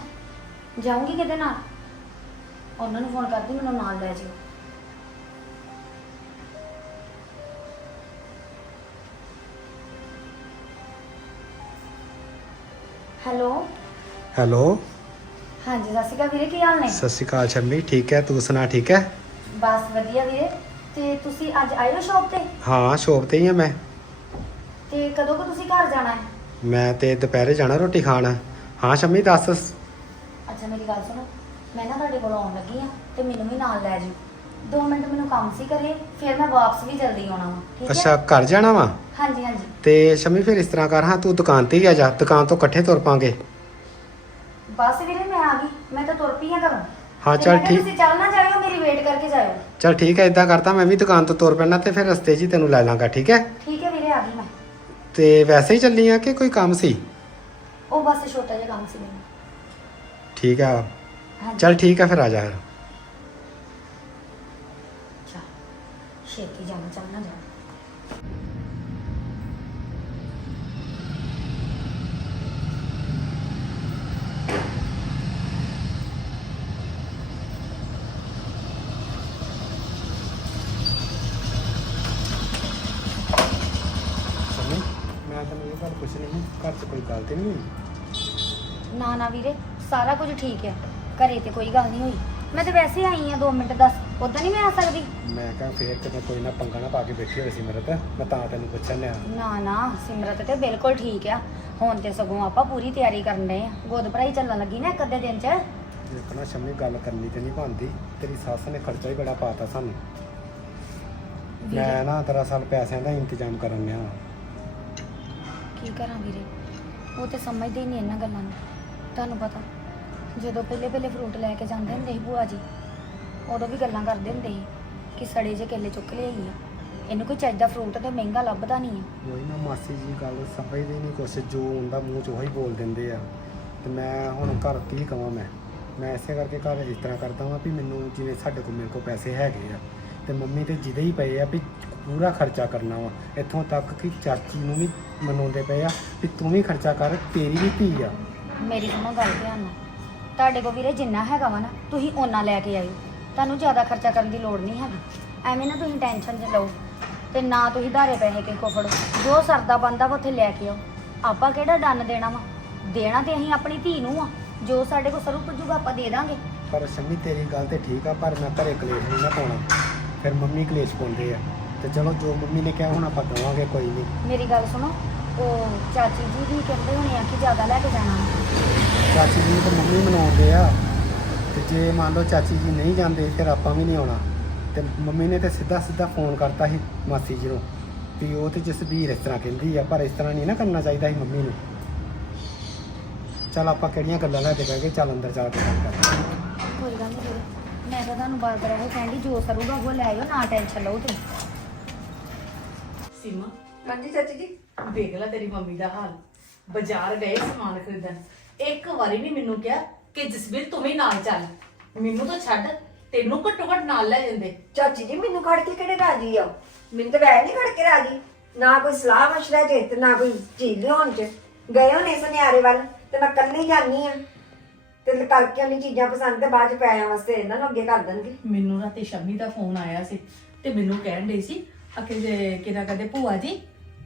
ਜਾਊਂਗੀ ਕਿਹਦੇ ਨਾਲ? ਉਹਨਾਂ ਨੂੰ ਫੋਨ ਕਰਦੀ, ਮੈਨੂੰ ਨਾਲ ਲੈ ਜਿਓ ਹੈਲੋ। ਹੈਲੋ। ਹਾਂਜੀ ਸਤਿ ਸ਼੍ਰੀ ਅਕਾਲ ਵੀਰੇ ਕੀ ਹਾਲ ਨੇ? ਸਤਿ ਸ਼੍ਰੀ ਅਕਾਲ ਸ਼ੰਮੀ ਠੀਕ ਹੈ? ਤੂੰ ਸੁਣਾ ਠੀਕ ਹੈ? ਬਸ ਵਧੀਆ ਵੀਰੇ। ਤੇ ਤੁਸੀਂ ਅੱਜ ਆਏ ਹੋ ਸ਼ੌਪ ਤੇ? ਹਾਂ ਸ਼ੋਪ ਤੇ ਹੀ ਹਾਂ ਮੈਂ। ਤੇ ਕਦੋਂ ਕੋ ਤੁਸੀਂ ਘਰ ਜਾਣਾ ਹੈ? ਮੈਂ ਤੇ ਦੁਪਹਿਰੇ ਜਾਣਾ ਰੋਟੀ ਖਾਣ। ਹਾਂ ਸ਼ੰਮੀ ਦੱਸ। ਅੱਛਾ ਮੇਰੀ ਗੱਲ ਸੁਣੋ। ਮੈਂ ਨਾ ਤੁਹਾਡੇ ਕੋਲ ਆਉਣ ਲੱਗੀ ਆ ਤੇ ਮੈਨੂੰ ਵੀ ਨਾਲ ਲੈ ਜਾਓ 2 ਮਿੰਟ ਮੈਨੂੰ ਕੰਮ ਸੀ ਕਰੇ ਫਿਰ ਮੈਂ ਵਾਪਸ ਵੀ ਜਲਦੀ ਆਉਣਾ ਵਾ ਠੀਕ ਅੱਛਾ ਹੈ ਘਰ ਜਾਣਾ ਵਾ? ਹਾਂਜੀ ਹਾਂਜੀ। ਤੇ ਸ਼ੰਮੀ ਫਿਰ ਇਸ ਤਰ੍ਹਾਂ ਕਰ ਹਾਂ ਤੂੰ ਦੁਕਾਨ ਤੇ ਹੀ ਆ ਜਾ ਦੁਕਾਨ ਤੋਂ ਇਕੱਠੇ ਤੁਰ ਪਾਂਗੇ। ਬਸ ਵੀਰੇ ਮੈਂ ਆ ਗਈ ਮੈਂ ਤਾਂ ਤੁਰ ਪਈ ਆ ਘਰੋਂ। ਹਾਂ, ਤੇ ਚੱਲ ਮੈਂ ਕਿਹਾ ਠੀਕ। ਤੁਸੀਂ ਚੱਲ ਨਾ ਜਾਇਓ ਮੇਰੀ ਵੇਟ ਕਰਕੇ ਜਾਇਓ। ਚਲ ਠੀਕ ਹੈ ਇਦਾਂ ਕਰਤਾ ਮੈਂ ਵੀ ਦੁਕਾਨ ਤੋਂ ਤੁਰ ਪੈਣਾ ਤੇ ਫਿਰ ਰਸਤੇ 'ਚ ਹੀ ਤੈਨੂੰ ਲੈ ਲਾਂਗਾ ਠੀਕ ਹੈ? ਠੀਕ ਹੈ ਵੀਰੇ ਆ ਗਈ ਮੈਂ। ਤੇ ਵੈਸੇ ਹੀ ਚੱਲੀ ਆ ਕਿ ਕੋਈ ਕੰਮ ਸੀ? ਉਹ ਬਸ ਛੋਟਾ ਜਿਹਾ ਕੰਮ ਸੀ ਮੈਨੂੰ। ਠੀਕ ਆ। ਹਾਂਜੀ। ਚਲ ਠੀਕ ਆ ਫਿਰ ਆ ਜਾ ਫਿਰ। ਚੱਲ ਛੇਤੀ ਜਾਣਾ ਨਾ ਜਾਣਾ ਸ਼ੰਮੀ ਮੈਂ ਤੈਨੂੰ ਇਹ ਗੱਲ ਪੁੱਛਣੀ ਸੀ ਘਰ 'ਚ ਕੋਈ ਗੱਲ ਤੇ ਨਹੀਂ ਹੋਈ? ਨਾ ਨਾ ਵੀਰੇ ਸਾਰਾ ਕੁਝ ਠੀਕ ਹੈ। ਘਰੇ ਤੇ ਕੋਈ ਗੱਲ ਨਹੀਂ ਹੋਈ। ਮੈਂ ਤੇ ਵੈਸੇ ਆਈ ਆ 2 ਮਿੰਟ ਦੱਸ। ਉਦਾਂ ਨਹੀਂ ਮੈਂ ਆ ਸਕਦੀ? ਮੈਂ ਕਿਹਾ ਫੇਰ ਕਿਤੇ ਕੋਈ ਨਾ ਪੰਗਾ ਨਾ ਪਾ ਕੇ ਬੈਠੀ ਹੋਈ ਸੀ ਮੇਰੇ ਤੇ ਮੈਂ ਤਾਂ ਤੈਨੂੰ ਪੁੱਛਣ ਲਿਆ ਨਾ ਨਾ ਸਿਮਰਤ ਤੇ ਬਿਲਕੁਲ ਠੀਕ ਆ। ਹੁਣ ਤੇ ਸਗੋਂ ਆਪਾਂ ਪੂਰੀ ਤਿਆਰੀ ਕਰਨ ਡਏ ਆ। ਗੋਦ ਭਰਾਈ ਚੱਲਣ ਲੱਗੀ ਨਾ ਇੱਕ ਅੱਧੇ ਦਿਨ ਚ। ਦੇਖਣਾ ਸ਼ੰਮੀ ਗੱਲ ਕਰਨੀ ਤੇ ਨਹੀਂ ਪਾਉਂਦੀ ਤੇਰੀ ਸੱਸ ਨੇ ਖਰਚਾ ਹੀ ਬੜਾ ਪਾਤਾ ਸਾਨੂੰ। ਮੈਂ ਨਾ ਦਰਅਸਲ ਪੈਸਿਆਂ ਦਾ ਇੰਤਜ਼ਾਮ ਕਰਨ ਲਿਆ ਕੀ ਕਰਾਂ ਵੀਰੇ? ਉਹ ਤੇ ਸਮਝਦੇ ਹੀ ਨਹੀਂ ਇਹਨਾਂ ਗੱਲਾਂ ਨੂੰ। ਤੁਹਾਨੂੰ ਪਤਾ, ਜਦੋਂ ਪਹਿਲੇ ਪਹਿਲੇ ਫਰੂਟ ਲੈ ਕੇ ਜਾਂਦੇ ਹੁੰਦੇ ਸੀ ਭੂਆ ਜੀ, ਉਦੋਂ ਵੀ ਗੱਲਾਂ ਕਰਦੇ ਹੁੰਦੇ ਸੀ ਕਿ ਸੜੇ ਜੇ ਕੇਲੇ ਚੁੱਕ ਲਿਆਈ ਆ ਇਹਨੂੰ ਕੋਈ ਚੱਜ ਦਾ ਫਰੂਟ ਤੇ ਮਹਿੰਗਾ ਲੱਭਦਾ ਨਹੀਂ ਆ। ਉਹੀ ਨਾ ਮਾਸੀ ਜੀ ਗੱਲ ਸਮਝਦੇ ਨਹੀਂ ਕੁਛ, ਜੋ ਹੁੰਦਾ ਮੂੰਹ ਚ ਉਹੀ ਬੋਲ ਦਿੰਦੇ ਆ। ਤੇ ਮੈਂ ਹੁਣ ਘਰ ਕੀ ਕਵਾਂ ਮੈਂ? ਮੈਂ ਇਸੇ ਕਰਕੇ ਘਰ ਇਸ ਤਰ੍ਹਾਂ ਕਰਦਾ ਹਾਂ ਵੀ ਮੈਨੂੰ ਜਿਵੇਂ ਸਾਡੇ ਕੋਲ ਮੇਰੇ ਕੋਲ ਪੈਸੇ ਹੈਗੇ ਆ। ਤੇ ਮੰਮੀ ਤੇ ਜਿਹਦੇ ਹੀ ਪਏ ਆ ਵੀ ਪੂਰਾ ਖਰਚਾ ਕਰਨਾ ਵਾ। ਇੱਥੋਂ ਤੱਕ ਕਿ ਚਾਚੀ ਨੂੰ ਵੀ ਮਨਾਉਂਦੇ ਪਏ ਆ ਵੀ ਤੂੰ ਵੀ ਖਰਚਾ ਕਰ ਤੇਰੀ ਵੀ ਧੀ ਆ। ਮੇਰੀ ਸੁਣੋ ਗੱਲ ਧਿਆਨ ਨਾਲ। ਤੁਹਾਡੇ ਕੋਲ ਵੀਰੇ ਜਿੰਨਾ ਹੈਗਾ ਵਾ ਨਾ ਤੁਸੀਂ ਓਨਾ ਲੈ ਕੇ ਆਇਓ। ਤੁਹਾਨੂੰ ਜ਼ਿਆਦਾ ਖਰਚਾ ਕਰਨ ਦੀ ਲੋੜ ਨਹੀਂ ਹੈਗੀ। ਐਵੇਂ ਨਾ ਤੁਸੀਂ ਟੈਨਸ਼ਨ 'ਚ ਲਓ ਤੇ ਨਾ ਤੁਸੀਂ ਧਾਰੇ ਪੈਸੇ ਕਿਸੇ ਕੋ ਫੜੋ। ਜੋ ਸਰਦਾ ਬੰਦਾ ਵਾ ਉੱਥੇ ਲੈ ਕੇ ਆਓ। ਆਪਾਂ ਕਿਹੜਾ ਡੰਨ ਦੇਣਾ ਵਾ? ਦੇਣਾ ਤੇ ਅਸੀਂ ਆਪਣੀ ਧੀ ਨੂੰ ਆ। ਜੋ ਸਾਡੇ ਕੋਲ ਸਰੂ ਪੁੱਜੂਗਾ ਆਪਾਂ ਦੇ ਦਾਂਗੇ। ਪਰ ਸ਼ੰਮੀ ਤੇਰੀ ਗੱਲ ਤੇ ਠੀਕ ਆ ਪਰ ਮੈਂ ਘਰੇ ਕਲੇਸ਼ ਨਹੀਂ ਨਾ ਪਾਉਣਾ। ਫਿਰ ਮੰਮੀ ਕਲੇਸ਼ ਪਾਉਂਦੇ ਆ। ਤੇ ਚਲੋ ਜੋ ਮੰਮੀ ਨੇ ਕਿਹਾ ਹੁਣ ਆਪਾਂ ਦਵਾਂਗੇ ਕੋਈ ਨਹੀਂ ਮੇਰੀ ਗੱਲ ਸੁਣੋ ਉਹ ਚਾਚੀ ਜੀ ਵੀ ਕਹਿੰਦੇ ਹੋਣੇ ਆ ਕਿ ਜ਼ਿਆਦਾ ਲੈ ਕੇ ਜਾਣਾ। ਚਾਚੀ ਜੀ ਤੇ ਮੰਮੀ ਮਨਾਉਂਦੇ ਆ ਤੇ ਜੇ ਮੰਨ ਲਓ ਚਾਚੀ ਜੀ ਨਹੀਂ ਜਾਂਦੇ ਫਿਰ ਆਪਾਂ ਵੀ ਨਹੀਂ ਆਉਣਾ। ਤੇ ਮੰਮੀ ਨੇ ਤੇ ਸਿੱਧਾ ਸਿੱਧਾ ਫੋਨ ਕਰਤਾ ਸੀ ਮਾਸੀ ਜੀ ਨੂੰ ਵੀ ਉਹ ਤੇ ਜਸਬੀਰ ਇਸ ਤਰ੍ਹਾਂ ਕਹਿੰਦੀ ਆ ਪਰ ਇਸ ਤਰ੍ਹਾਂ ਨਹੀਂ ਨਾ ਕਰਨਾ ਚਾਹੀਦਾ ਸੀ ਮੰਮੀ ਨੂੰ। ਚੱਲ ਆਪਾਂ ਕਿਹੜੀਆਂ ਗੱਲਾਂ ਲੈ ਕੇ ਬਹਿ ਗਏ ਚੱਲ ਅੰਦਰ ਜਾ ਕੇ ਗੱਲ ਕਰਦੇ ਹਾਂ। ਕੋਈ ਗੱਲ ਨਹੀਂ ਵੀਰੇ ਮੈਂ ਤਾਂ ਤੁਹਾਨੂੰ ਬਾਰ ਬਾਰ ਉਹ ਕਹਿੰਦੀ ਜੋ ਸਰੂਗਾ ਉਹ ਲੈ ਆਇਓ ਨਾ ਟੈਨਸ਼ਨ ਲਓ ਤੁਸੀਂ। ਸੀਮਾ। ਹਾਂਜੀ ਚਾਚੀ ਜੀ। ਦੇਖ ਲੈ ਤੇਰੀ ਮੰਮੀ ਦਾ ਹਾਲ। ਬਾਜ਼ਾਰ ਗਏ ਸਮਾਨ ਖਰੀਦਣ। ਇੱਕ ਵਾਰੀ ਵੀ ਮੈਨੂੰ ਕਿਹਾ ਕਿ ਜਸਵੀਰ ਤੂੰ ਵੀ ਨਾਲ ਚੱਲ। ਮੈਨੂੰ ਤਾਂ ਛੱਡ ਤੈਨੂੰ ਘੱਟੋ ਘੱਟ ਨਾਲ ਲੈ ਜਾਂਦੇ। ਚਾਚੀ ਜੀ ਮੈਨੂੰ ਖੜ ਕੇ ਕਿਹੜੇ ਰਾਜੀ ਆ? ਮੈਨੂੰ ਤਾਂ ਵੈ ਨਹੀਂ ਖੜ ਕੇ ਰਾਜੀ। ਨਾ ਕੋਈ ਸਲਾਹ ਮਸ਼ਵਰਾ ਚ ਤੇ ਨਾ ਕੋਈ ਚੀਜ਼ ਲਿਆਉਣ ਚ। ਗਏ ਹੋਣੇ ਸੁਨਿਆਰੇ ਵੱਲ ਤੇ ਮੈਂ ਕੱਲੀ ਜਾਨੀ ਆ। ਤੇ ਕਰਕੇ ਉਹਨੀ ਚੀਜ਼ਾਂ ਪਸੰਦ ਤੇ ਬਾਅਦ ਚ ਪੈਸਿਆਂ ਵਾਸਤੇ ਇਹਨਾਂ ਨੂੰ ਅੱਗੇ ਕਰ ਦੇਣਗੇ ਮੈਨੂੰ ਰਾਤੀ ਸ਼ਮੀ ਦਾ ਫੋਨ ਆਇਆ ਸੀ ਤੇ ਮੈਨੂੰ ਕਹਿਣ ਡਈ ਸੀ ਅਕੇ ਜੇ ਕਿਹਦਾ ਕਹਦੇ ਭੂਆ ਜੀ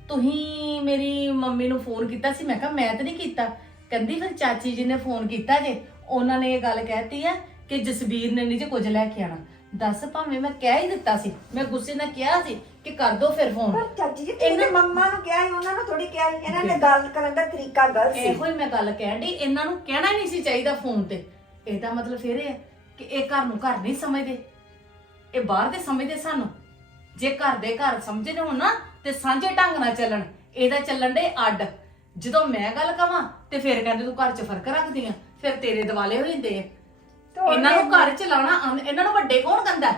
ਤੁਸੀਂ ਮੇਰੀ ਮੰਮੀ ਨੂੰ ਫੋਨ ਕੀਤਾ ਸੀ ਮੈਂ ਕਿਹਾ ਮੈਂ ਤਾਂ ਨਹੀਂ ਕੀਤਾ। ਕਹਿੰਦੀ ਫਿਰ ਚਾਚੀ ਜੀ ਨੇ ਫੋਨ ਕੀਤਾ ਜੇ ਉਹਨਾਂ ਨੇ ਇਹ ਗੱਲ ਕਹਿਤੀ ਆ ਕਿ ਜਸਬੀਰ ਨੇ ਨਹੀਂ ਜੇ ਕੁਝ ਲੈ ਕੇ ਆਣਾ ਦੱਸ ਭਾਵੇਂ ਮੈਂ ਕਹਿ ਹੀ ਦਿੱਤਾ ਸੀ ਮੈਂ ਗੁੱਸੇ ਨਾਲ ਕਿਹਾ ਸੀ ਕਿ ਕਰ ਦੋ ਫਿਰ ਫੋਨ ਪਰ ਚਾਚੀ ਜੀ ਇਹਨਾਂ- ਮੰਮਾ ਨੂੰ ਕਿਹਾ ਸੀ ਉਹਨਾਂ ਨੂੰ ਥੋੜੀ ਕਿਹਾ ਸੀ ਇਹਨਾਂ ਨੇ ਗੱਲ ਕਰਨ ਦਾ ਤਰੀਕਾ ਗਲਤ ਸੀ। ਇਹੋ ਹੀ ਮੈਂ ਗੱਲ ਕਹਿਣ ਡਈ ਇਹਨਾਂ ਨੂੰ ਕਹਿਣਾ ਹੀ ਨਹੀਂ ਸੀ ਚਾਹੀਦਾ ਫੋਨ ਤੇ। ਇਹਦਾ ਮਤਲਬ ਫਿਰ ਇਹ ਹੈ ਕਿ ਇਹ ਘਰ ਨੂੰ ਘਰ ਨਹੀਂ ਸਮਝਦੇ। ਇਹ ਬਾਹਰ ਦੇ ਸਮਝਦੇ ਸਾਨੂੰ। ਜੇ ਘਰ ਦੇ ਘਰ ਸਮਝਦੇ ਹੋਣ ਨਾ ਤੇ ਸਾਂਝੇ ਢੰਗ ਨਾਲ ਚੱਲਣ ਇਹਦਾ ਚੱਲਣ ਦੇ ਅੱਡ। ਜਦੋਂ ਮੈਂ ਗੱਲ ਕਵਾਂ ਤੇ ਫਿਰ ਕਹਿੰਦੇ ਤੂੰ ਘਰ 'ਚ ਫ਼ਰਕ ਰੱਖਦੀ ਆ ਫਿਰ ਤੇਰੇ ਦਿਵਾਲੇ ਹੋ ਜਾਂਦੇ ਆ। ਤੇ ਇਹਨਾਂ ਨੂੰ ਮੈਂ- ਘਰ ਚਲਾਉਣਾ ਇਹਨਾਂ ਨੂੰ ਵੱਡੇ ਕੌਣ ਕਹਿੰਦਾ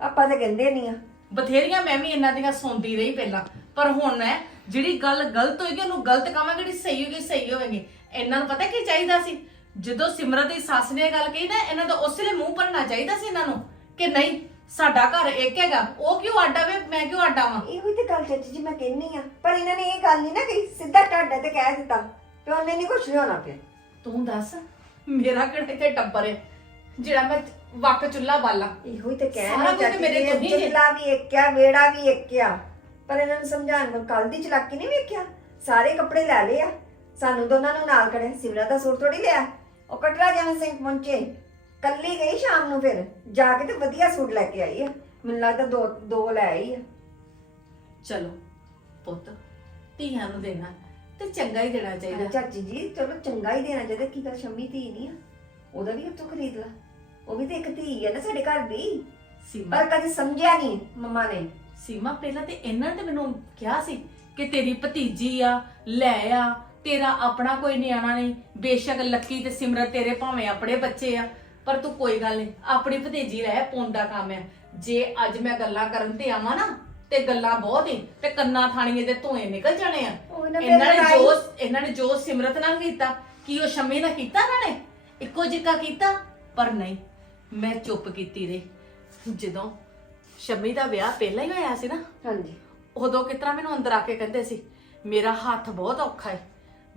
ਆਪਾਂ ਤਾਂ ਕਹਿੰਦੇ ਨਹੀਂ ਆ। ਬਥੇਰੀਆਂ ਮੈਂ ਵੀ ਇਹਨਾਂ ਦੀਆਂ ਸੁਣਦੀ ਰਹੀ ਪਹਿਲਾਂ ਪਰ ਹੁਣ ਹੈ ਜਿਹੜੀ ਗੱਲ ਗਲਤ ਹੋਏਗੀ ਉਹਨੂੰ ਗਲਤ ਕਵਾਂਗੇ ਜਿਹੜੀ ਸਹੀ ਹੋਏਗੀ ਸਹੀ ਹੋਵੇਗੀ। ਇਹਨਾਂ ਨੂੰ ਪਤਾ ਕੀ ਚਾਹੀਦਾ ਸੀ? ਜਦੋਂ ਸਿਮਰਤ ਦੀ ਸੱਸ ਨੇ ਇਹ ਗੱਲ ਕਹੀ ਨਾ ਇਹਨਾਂ ਦਾ ਉਸੇ ਲਈ ਮੂੰਹ ਭਰਨਾ ਚਾਹੀਦਾ ਸੀ ਇਹਨਾਂ ਨੂੰ ਕਿ ਨਹੀਂ? ਸਾਡਾ ਘਰ ਇੱਕ ਹੈਗਾ ਉਹ ਕਿਉਂ ਆਡਾ ਵੇ ਮੈਂ ਕਿਉਂ ਆਡਾ ਵਾਂ ਇਹੋ ਹੀ ਤੇ ਗੱਲ ਚਾਚੀ ਜੀ ਮੈਂ ਕਹਿੰਨੀ ਆ ਪਰ ਇਹਨਾਂ ਨੇ ਇਹ ਗੱਲ ਨਹੀਂ ਨਾ ਕਹੀ ਸਿੱਧਾ ਟਾਡਾ ਤੇ ਕਹਿ ਦਿੱਤਾ ਤੇ ਉਹਨੇ ਨਹੀਂ ਕੁਝ ਲਿਆਉਣਾ ਪਿਆ। ਤੂੰ ਦੱਸ ਮੇਰਾ ਕਿਹੜੇ ਤੇ ਟੱਬਰ ਹੈ ਜਿਹੜਾ ਮੈਂ ਵਕ ਚੁੱਲਾ ਬਾਲਾਂ? ਇਹੋ ਹੀ ਤੇ ਕਹਿ ਸਾਰਾ ਰਿਹਾ ਕੁਝ ਚਾਚੀ ਮੇਰੇ ਜੀ ਤੋਂ ਹੀ ਹੈ। ਚੁੱਲਾ ਵੀ ਇੱਕ ਆ ਵੇੜਾ ਵੀ ਇੱਕ ਆ ਪਰ ਇਹਨਾਂ ਨੂੰ ਸਮਝਾਉਣ ਨੂੰ ਕੱਲ ਦੀ ਚਲਾਕੀ ਨਹੀਂ ਵੇਖਿਆ। ਸਾਰੇ ਕੱਪੜੇ ਲੈ ਲਏ ਆ ਸਾਨੂੰ ਦੋਨਾਂ ਨੂੰ ਨਾਲ ਖੜੇ ਸਿਮਰਤ ਦਾ ਸੂਟ ਥੋੜੀ ਲਿਆ ਉਹ ਕਟਰਾ ਜਿਵੇਂ ਸਿੰਘ ਪਹੁੰਚੇ ਕੱਲੀ ਗਈ ਸ਼ਾਮ ਨੂੰ ਫਿਰ ਜਾ ਕੇ ਤੇ ਵਧੀਆ ਸੂਟ ਲੈ ਕੇ ਆਈ ਆ। ਮੈਨੂੰ ਲੱਗਦਾ ਦੋ ਦੋ ਲੈ ਆਈ ਆ। ਚਲੋ ਪੁੱਤ ਧੀਆਂ ਨੂੰ ਦੇਣਾ ਤੇ ਚੰਗਾ ਹੀ ਦੇਣਾ ਚਾਹੀਦਾ। ਚਾਚੀ ਜੀ ਚਲੋ ਚੰਗਾ ਹੀ ਦੇਣਾ ਚਾਹੀਦਾ ਕੀ ਗੱਲ ਸ਼ੰਮੀ ਧੀ ਨਹੀਂ ਆ? ਉਹਦਾ ਵੀ ਉੱਥੋਂ ਖਰੀਦ ਲਾ। ਉਹ ਵੀ ਤੇ ਇੱਕ ਧੀ ਆ ਨਾ ਸਾਡੇ ਘਰ ਦੀ। ਸੀਮਾ। ਪਰ ਕਦੀ ਸਮਝਿਆ ਨਹੀਂ ਮੰਮਾ ਨੇ। ਸੀਮਾ ਪਹਿਲਾਂ ਤੇ ਇਹਨਾਂ ਨੇ ਤੇ ਮੈਨੂੰ ਕਿਹਾ ਸੀ ਕਿ ਤੇਰੀ ਭਤੀਜੀ ਆ ਲੈ ਆ ਤੇਰਾ ਆਪਣਾ ਕੋਈ ਨਿਆਣਾ ਨਹੀਂ। ਬੇਸ਼ੱਕ ਲੱਕੀ ਤੇ ਸਿਮਰਤ ਤੇਰੇ ਭਾਵੇਂ ਆਪਣੇ ਬੱਚੇ ਆ। ਪਰ ਤੂੰ ਕੋਈ ਗੱਲ ਨਹੀਂ ਆਪਣੀ ਭਤੀਜੀ ਲੈ ਪੁੰਨ ਦਾ ਕੰਮ ਆ ਜੇ ਅੱਜ ਮੈਂ ਗੱਲਾਂ ਕਰਨ ਤੇ ਆਵਾਂ ਨਾ ਤੇ ਗੱਲਾਂ ਬਹੁਤ ਹੀ ਤੇ ਕੰਨਾਂ ਥਾਣੀਏ ਦੇ ਧੂਏ ਨਿਕਲ ਜਾਣੇ ਆ। ਉਹ ਨਾ ਫਿਰ ਇਹਨਾਂ ਨੇ ਲੜਾਈ- ਜੋ ਇਹਨਾਂ ਨੇ ਜੋ ਸਿਮਰਤ ਨਾਲ ਕੀਤਾ ਕੀ ਉਹ ਸ਼ਮੀ ਨਾਲ ਕੀਤਾ ਇਹਨਾਂ ਨੇ? ਇੱਕੋ ਜਿਹਾ ਕੀਤਾ? ਪਰ ਨਹੀਂ ਮੈਂ ਚੁੱਪ ਕੀਤੀ ਰਹੀ। ਜਦੋਂ ਸ਼ਮੀ ਦਾ ਵਿਆਹ ਪਹਿਲਾਂ ਹੀ ਹੋਇਆ ਸੀ ਨਾ ਹਾਂਜੀ। ਉਦੋਂ ਕਿਤਰਾ ਮੈਨੂੰ ਅੰਦਰ ਆ ਕੇ ਕਹਿੰਦੇ ਸੀ ਮੇਰਾ ਹੱਥ ਬਹੁਤ ਔਖਾ ਹੈ